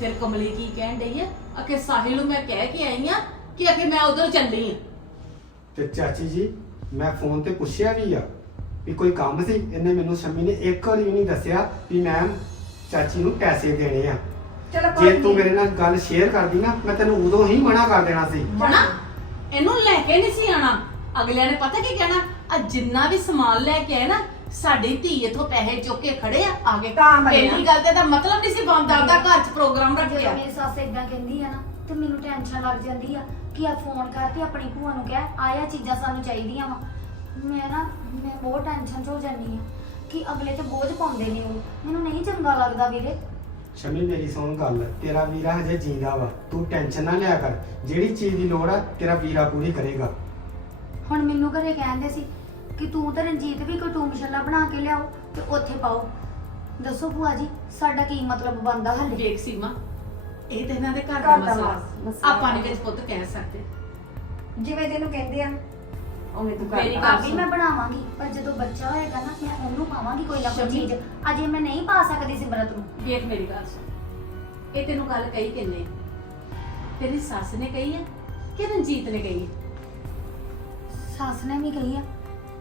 ਫਿਰ ਕਮਲੀ ਕੀ ਕਹਿਣ ਡਈ ਆ? ਅਕੇ ਸਾਹਿਲ ਨੂੰ ਮੈਂ ਕਹਿ ਕੇ ਆਈ ਆ ਕਿ ਅਕੇ ਮੈਂ ਉਧਰ ਚੱਲੀ ਆ। ਤੇ ਚਾਚੀ ਜੀ ਮੈਂ ਫੋਨ ਤੇ ਪੁੱਛਿਆ ਵੀ ਆ ਵੀ ਕੋਈ ਕੰਮ ਸੀ? ਇਹਨੇ ਮੈਨੂੰ ਸ਼ਮੀ ਨੇ ਇੱਕ ਵਾਰੀ ਵੀ ਨਹੀਂ ਦੱਸਿਆ ਵੀ ਮੈਂ ਚਾਚੀ ਨੂੰ ਪੈਸੇ ਦੇਣੇ ਆ। ਚਲੋ ਜੇ ਕੋਈ ਤੂੰ। ਮੇਰੇ ਨਾਲ ਗੱਲ ਸ਼ੇਅਰ ਕਰਦੀ ਨਾ ਮੈਂ ਤੈਨੂੰ ਉਦੋਂ ਹੀ ਮਨਾ ਕਰ ਦੇਣਾ ਸੀ। ਹਨਾ ਇਹਨੂੰ ਲੈ ਕੇ ਨਹੀਂ ਸੀ ਆਣਾ ਅਗਲਿਆਂ ਨੇ ਪਤਾ ਕੀ ਕਹਿਣਾ? ਆ ਜਿੰਨਾ ਵੀ ਸਮਾਨ ਲੈ ਕੇ ਆਏ ਨਾ ਸਾਡੀ ਧੀ ਇਥੋਂ ਪੈਸੇ ਚੁੱਕ ਕੇ ਖੜੇ ਆ ਆ ਗਏ ਤਾਂ ਬਣਿਆ। ਪਹਿਲੀ ਗੱਲ ਤੇ ਇਹਦਾ ਮਤਲਬ ਨਹੀਂ ਸੀ ਬੰਦਾ ਆਪਦਾ ਘਰ 'ਚ ਪ੍ਰੋਗਰਾਮ ਰੱਖਿਆ। ਜਦੋਂ ਮੇਰੀ ਸੱਸ ਇਦਾਂ ਕਹਿੰਦੀ ਆ ਨਾ ਤੇ ਮੈਨੂੰ ਟੈਨਸ਼ਨ ਲੱਗ ਜਾਂਦੀ ਆ। ਕਿ ਆ ਫੋਨ ਕਰਕੇ ਆਪਣੀ ਭੂਆ ਨੂੰ ਕਹਿ ਆਇਆ ਚੀਜ਼ਾਂ ਸਾਨੂੰ ਚਾਹੀਦੀਆਂ ਵਾ। ਮੈਂ ਨਾ ਮੈਂ ਬਹੁਤ ਟੈਨਸ਼ਨ 'ਚ ਹੋ ਜਾਂਦੀ ਆ ਕਿ ਅਗਲੇ ਤੇ ਬੋਝ ਪਾਉਂਦੇ ਨੇ ਉਹ। ਮੈਨੂੰ ਨਹੀਂ ਚੰਗਾ ਲੱਗਦਾ ਵੀਰੇ। ਸ਼ਮੀ ਮੇਰੀ ਸੁਣ ਗੱਲ। ਤੇਰਾ ਵੀਰਾ ਹਜੇ ਜੀਂਦਾ ਵਾ। ਤੂੰ ਟੈਨਸ਼ਨ ਨਾ ਲਿਆ ਕਰ। ਜਿਹੜੀ ਚੀਜ਼ ਦੀ ਲੋੜ ਆ ਤੇਰਾ ਵੀਰਾ ਪੂਰੀ ਕਰੇਗਾ। ਹੁਣ ਮੈਨੂੰ ਘਰੇ ਕਹਿੰਦੇ ਸੀ ਕਿ ਤੂੰ ਤੇ ਰਣਜੀਤ ਵੀ ਕੋਈ ਟੂਮ ਛੱਲਾ ਬਣਾ ਕੇ ਲਿਆਓ ਤੇ ਉੱਥੇ ਪਾਓ। ਦੱਸੋ ਭੂਆ ਜੀ ਸਾਡਾ ਕੀ ਮਤਲਬ ਬਣਦਾ ਹੱਲੇ? ਵੇਖ ਸੀਮਾ ਇਹ ਤੇ ਇਹਨਾਂ ਦੇ ਘਰ ਦਾ ਘਰ ਦਾ ਮਸਲਾ। ਮਸ- ਮਸਲਾ। ਆਪਾਂ ਨਹੀਂ ਵਿੱਚ ਪੁੱਤ ਕਹਿ ਸਕਦੇ। ਜਿਵੇਂ ਤੈਨੂੰ ਕਹਿੰਦੇ ਆ ਉਵੇਂ ਤੂੰ ਮੇਰੀ ਕਰ ਗੱਲ ਭਾਬੀ ਮੈਂ ਬਣਾਵਾਂਗੀ ਪਰ ਜਦੋਂ ਬੱਚਾ ਹੋਏਗਾ ਨਾ ਮੈਂ ਉਹਨੂੰ ਪਾਵਾਂਗੀ ਕੋਈ ਨਾ ਕੋਈ ਸ਼ਮੀ। ਚੀਜ਼। ਅਜੇ ਮੈਂ ਨਹੀਂ ਪਾ ਸਕਦੀ ਸਿਮਰਤ ਨੂੰ। ਵੇਖ ਮੇਰੀ ਗੱਲ ਸੁਣ। ਇਹ ਤੈਨੂੰ ਗੱਲ ਕਹੀ ਕਿੰਨੇ? ਤੇਰੀ ਸੱਸ ਨੇ ਕਹੀ ਹੈ ਕਿ ਰਣਜੀਤ ਨੇ ਕਹੀ ਹੈ ਸੱਸ ਨੇ ਵੀ ਕਹੀ ਆ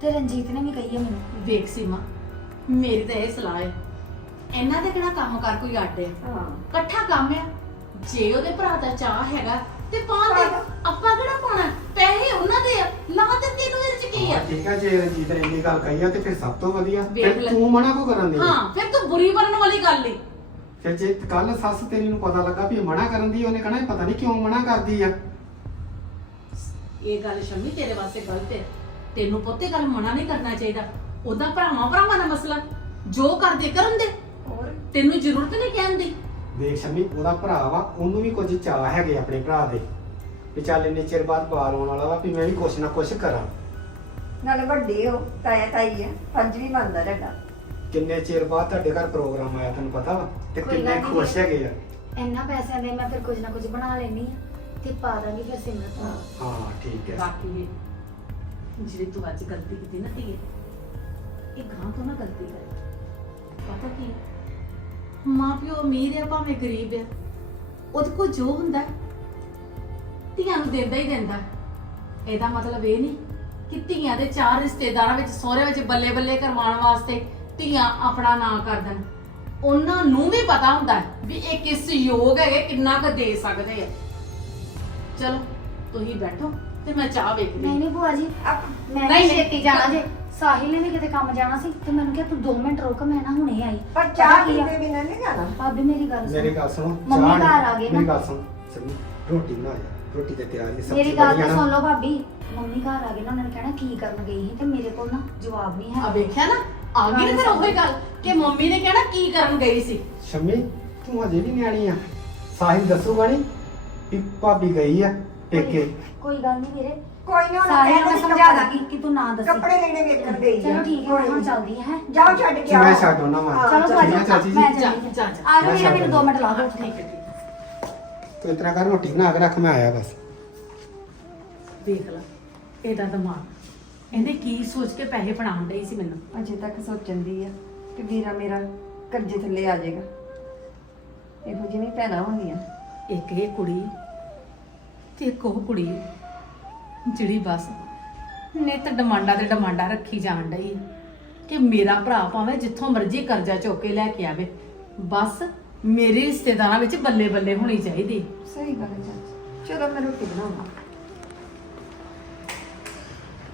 ਤੇ ਰਣਜੀਤ ਨੇ ਵੀ ਕਹੀ ਆ ਮੈਨੂੰ। ਵੇਖ ਸੀਮਾ ਮੇਰੀ ਤਾਂ ਇਹ ਸਲਾਹ ਹੈ। ਇਹਨਾਂ ਦੇ ਕਿਹੜਾ ਕੰਮ ਕਰ ਕੋਈ ਅੱਡ ਹੈ ਹਾਂ। ਇਕੱਠਾ ਕੰਮ ਆ? ਜੇ ਉਹਦੇ ਭਰਾ ਦਾ ਚਾਹ ਹੈਗਾ ਤੇ ਪਾ ਦੇ। ਆਪਾਂ ਕਿਹੜਾ ਪਾਉਣਾ? ਪੈਸੇ ਉਹਨਾਂ ਦੇ ਆ। ਲਾ ਤੇ ਤੈਨੂੰ ਇਹਦੇ ਚ ਕੀ ਆ? ਹਾਂ, ਠੀਕ ਹੈ ਜੇ ਰਣਜੀਤ ਨੇ ਇੰਨੀ ਗੱਲ ਕਹੀ ਆ ਤੇ ਫਿਰ ਸਭ ਤੋਂ ਵਧੀਆ। ਵੇਖ ਫਿਰ ਲੈ। ਤੂੰ ਮਨਾ ਕੋ ਕਰਨ ਦੀ ਹਾਂ ਫਿਰ ਤੂੰ ਬੁਰੀ ਬਣਨ ਵਾਲੀ ਗੱਲ ਈ। ਫਿਰ ਜੇ ਕੱਲ ਸੱਸ ਤੇਰੀ ਨੂੰ ਪਤਾ ਲੱਗਾ ਵੀ ਇਹ ਮਨਾ ਕਰਨ ਦੀ ਉਹਨੇ ਕਹਣਾ ਪਤਾ ਨਹੀਂ ਕਿਉਂ ਮਨਾ ਕਰਦੀ ਆ। ਇਹ ਗੱਲ ਸ਼ਮੀ ਤੇਰੇ ਵਾਸਤੇ ਗਲਤ ਹੈ ਤੈਨੂੰ ਪੁੱਤੇ ਗੱਲ ਮਨਾ ਨਹੀਂ ਕਰਨਾ ਚਾਹੀਦਾ। ਉਹਦਾ ਭਰਾਵਾਂ ਭਰਾਵਾਂ ਦਾ ਮਸਲਾ। ਜੋ ਕਰਦੇ ਕਰਨ ਦੇ। ਹੋਰ? ਤੈਨੂੰ ਜ਼ਰੂਰਤ ਨਹੀਂ ਕਹਿਣ ਦੀ। ਦੇਖ ਸ਼ਮੀ ਉਹਦਾ ਭਰਾ ਵਾ ਉਹਨੂੰ ਵੀ ਕੁਝ ਚਾਹ ਹੈਗੇ ਆਪਣੇ ਭਰਾ ਦੇ। ਵੀ ਚੱਲ ਇੰਨੇ ਚਿਰ ਬਾਅਦ ਬਾਹਰ ਆਉਣ ਵਾਲਾ ਵਾ ਵੀ ਮੈਂ ਵੀ ਕੁਛ ਨਾ ਕੁਛ ਕਰਾਂ। ਨਾਲੇ ਵੱਡੇ ਹੋ ਤਾਇਆ ਤਾਈ ਆ ਫਰਜ਼ ਵੀ ਬਣਦਾ ਤੁਹਾਡਾ। ਕਿੰਨੇ ਚਿਰ ਬਾਅਦ ਤੁਹਾਡੇ ਘਰ ਪ੍ਰੋਗਰਾਮ ਆਇਆ ਤੈਨੂੰ ਪਤਾ ਵਾ? ਤੇ ਕੋਈ ਕਿੰਨੇ ਗੱਲ ਨਹੀਂ ਖੁਸ਼ ਹੈਗੇ ਆ? ਇੰਨਾ ਪੈਸਿਆਂ ਦੇ ਮੈਂ ਫਿਰ ਕੁਝ ਨਾ ਕੁਝ ਬਣਾ ਲੈਣੀ ਆ ਤੇ ਪਾ ਦਾਂਗੀ ਫਿਰ ਸਿਮਰਤ ਨੂੰ। ਹਾਂ ਠੀਕ ਹੈ। ਬਾਕੀ ਇਹ ਜਿਹੜੀ ਤੂੰ ਅੱਜ ਗਲਤੀ ਕੀਤੀ ਨਾ ਧੀਏ ਇਹ ਗਾਂ ਤੋਂ ਨਾ ਗਲਤੀ ਕਰ। ਪਤਾ ਕੀ ਮਾਂ ਪਿਓ ਅਮੀਰ ਆ ਭਾਵੇਂ ਗਰੀਬ ਆ ਉਹਦੇ ਕੋਲ ਜੋ ਹੁੰਦਾ ਹੈ, ਧੀਆਂ ਨੂੰ ਦਿੰਦਾ ਹੀ ਦਿੰਦਾ। ਇਹਦਾ ਮਤਲਬ ਇਹ ਨਹੀਂ ਕਿ ਧੀਆਂ ਦੇ ਚਾਰ ਰਿਸ਼ਤੇਦਾਰਾਂ ਵਿੱਚ ਸਹੁਰੇ ਵਿੱਚ ਬੱਲੇ ਬੱਲੇ ਕਰਵਾਉਣ ਵਾਸਤੇ ਧੀਆਂ ਆਪਣਾ ਨਾਂ ਕਰ ਦੇਣ। ਉਹਨਾਂ ਨੂੰ ਵੀ ਪਤਾ ਹੁੰਦਾ ਹੈ ਵੀ ਇਹ ਕਿਸ ਯੋਗ ਹੈਗੇ ਕਿੰਨਾ ਕੁ ਦੇ ਸਕਦੇ ਆ। ਚਲੋ ਤੁਸੀਂ ਬੈਠੋ ਤੇ ਮੈਂ ਚਾਹ ਵੇਖਦੀ ਨਹੀਂ ਨਹੀਂ ਭੂਆ ਜੀ ਆਪ- ਮੈਂ ਨਹੀਂ, ਨਹੀਂ ਨਹੀਂ। ਛੇਤੀ ਜਾਣਾ ਜੇ ਸਾਹਿਲ ਨੇ ਵੀ ਕਿਤੇ ਕੰਮ ਜਾਣਾ ਸੀ ਤੇ ਮੈਨੂੰ ਕਿਹਾ ਤੂੰ 2 ਮਿੰਟ ਰੁਕ ਮੈਂ ਨਾ ਹੁਣੇ ਆਈ। ਪਰ ਪਤਾ ਚਾਹ ਕੀ ਆ? ਬਿਨਾਂ ਨਹੀਂ ਜਾਣਾ। ਭਾਬੀ ਮੇਰੀ ਗੱਲ ਸੁਣ। ਮੇਰੀ ਗੱਲ ਸੁਣੋ ਮੰਮੀ ਚਾਹ ਘਰ ਆ ਗਏ ਨਾ। ਮੇਰੀ ਗੱਲ ਸੁਣ ਸੁਣ, ਰੋਟੀ ਬਣਾ ਰੋਟੀ ਤੇ ਤਿਆਰ ਨਹੀਂ ਸਬਜ਼ੀ ਮੇਰੀ ਗੱਲ ਬਣੀ ਆ ਤਾਂ ਨਾ। ਸੁਣ ਲਓ ਭਾਬੀ ਮੰਮੀ ਘਰ ਆ ਗਏ ਨਾ ਉਹਨਾਂ ਨੇ ਕਹਿਣਾ ਕੀ ਕਰਨ ਗਈ ਸੀ ਤੇ ਮੇਰੇ ਕੋਲ ਨਾ ਜਵਾਬ ਨਹੀਂ ਆ ਹੈ ਵੇਖਿਆ ਨਾ ਆ ਗਈ ਨਾ ਫਿਰ ਉਹੀ ਗੱਲ ਕਿ ਮੰਮੀ ਨੇ ਕਹਿਣਾ ਕੀ ਕਰਨ ਗਈ ਸੀ। ਸ਼ਮੀ ਤੂੰ ਅਜੇ ਵੀ ਨਿਆਣੀ ਆ। ਸਾਹਿਲ ਦੱਸੂਗਾ ਨਹੀਂ ਵੀ ਭਾਬੀ ਗਈ ਆ। ਪੇਕੇ। ਕੋਈ ਗੱਲ ਨਹੀਂ ਵੀਰੇ। ਕੋਈ ਨਾ ਸਾਹਿਲ ਨੂੰ ਮੈਂ ਸਮਝਾ ਦਾਂਗੀ ਕਿ ਤੂੰ ਨਾ ਦੱਸੀ। ਕੱਪੜੇ ਲੈਣੇ ਵੇਖਣ ਆ। ਚਲੋ ਠੀਕ ਹੈ ਮੈਂ ਹੁਣ ਚੱਲਦੀ ਹਾਂ ਜਾਓ ਛੱਡ ਕੇ ਆਓ। ਮੈਂ ਛੱਡ ਆਉਣਾ ਵਾਂ। ਹਾਂ, ਚਲੋ ਠੀਕ ਹੈ ਚਾਚੀ ਜੀ। ਮੈਂ ਜਾ ਆ ਜਾਓ ਮੈਂ ਵੀਰੇ ਛੱਡ ਮੈਨੂੰ 2 ਮਿੰਟ ਲਾ ਦਿਓ ਠੀਕ ਹੈ ਤੂੰ ਇਤਨਾ ਕਰ ਰੋਟੀ ਬਣਾ ਕੇ ਰੱਖ ਮੈਂ ਆਇਆ ਬਸ। ਦੇਖ ਲਾ ਇਹਦਾ ਦਿਮਾਗ। ਇਹਨੇ ਕੀ ਸੋਚ ਕੇ ਪੈਸੇ ਬਣਾਉਣ ਡਈ ਸੀ ਮੈਨੂੰ? ਅਜੇ ਤੱਕ ਸੋਚਣ ਦੀ ਆ ਕਿ ਵੀਰਾ ਮੇਰਾ ਕਰਜ਼ੇ ਥੱਲੇ ਆ ਜਾਏਗਾ। ਇਹੋ ਜਿਹੀਆਂ ਭੈਣਾਂ ਹੁੰਦੀਆਂ ਇੱਕ ਇਹ ਕੁੜੀ ਤੇ ਇੱਕ ਉਹ ਕੁੜੀ ਜਿਹੜੀ ਬਸ ਨਿਤ ਡਿਮਾਂਡਾਂ ਤੇ ਡਿਮਾਂਡਾਂ ਰੱਖੀ ਜਾਣ ਡਈ ਹੈ ਕਿ ਮੇਰਾ ਭਰਾ ਭਾਵੇਂ ਜਿੱਥੋਂ ਮਰਜ਼ੀ ਕਰਜ਼ਾ ਚੁੱਕ ਕੇ ਲੈ ਕੇ ਆਵੇ, ਬਸ ਮੇਰੇ ਰਿਸ਼ਤੇਦਾਰਾਂ ਵਿੱਚ ਬੱਲੇ ਬੱਲੇ ਹੋਣੀ ਚਾਹੀਦੀ। ਸਹੀ ਗੱਲ ਹੈ ਚਾਚੀ। ਚਲੋ ਮੈਂ ਰੋਟੀ ਬਣਾਉਣਾ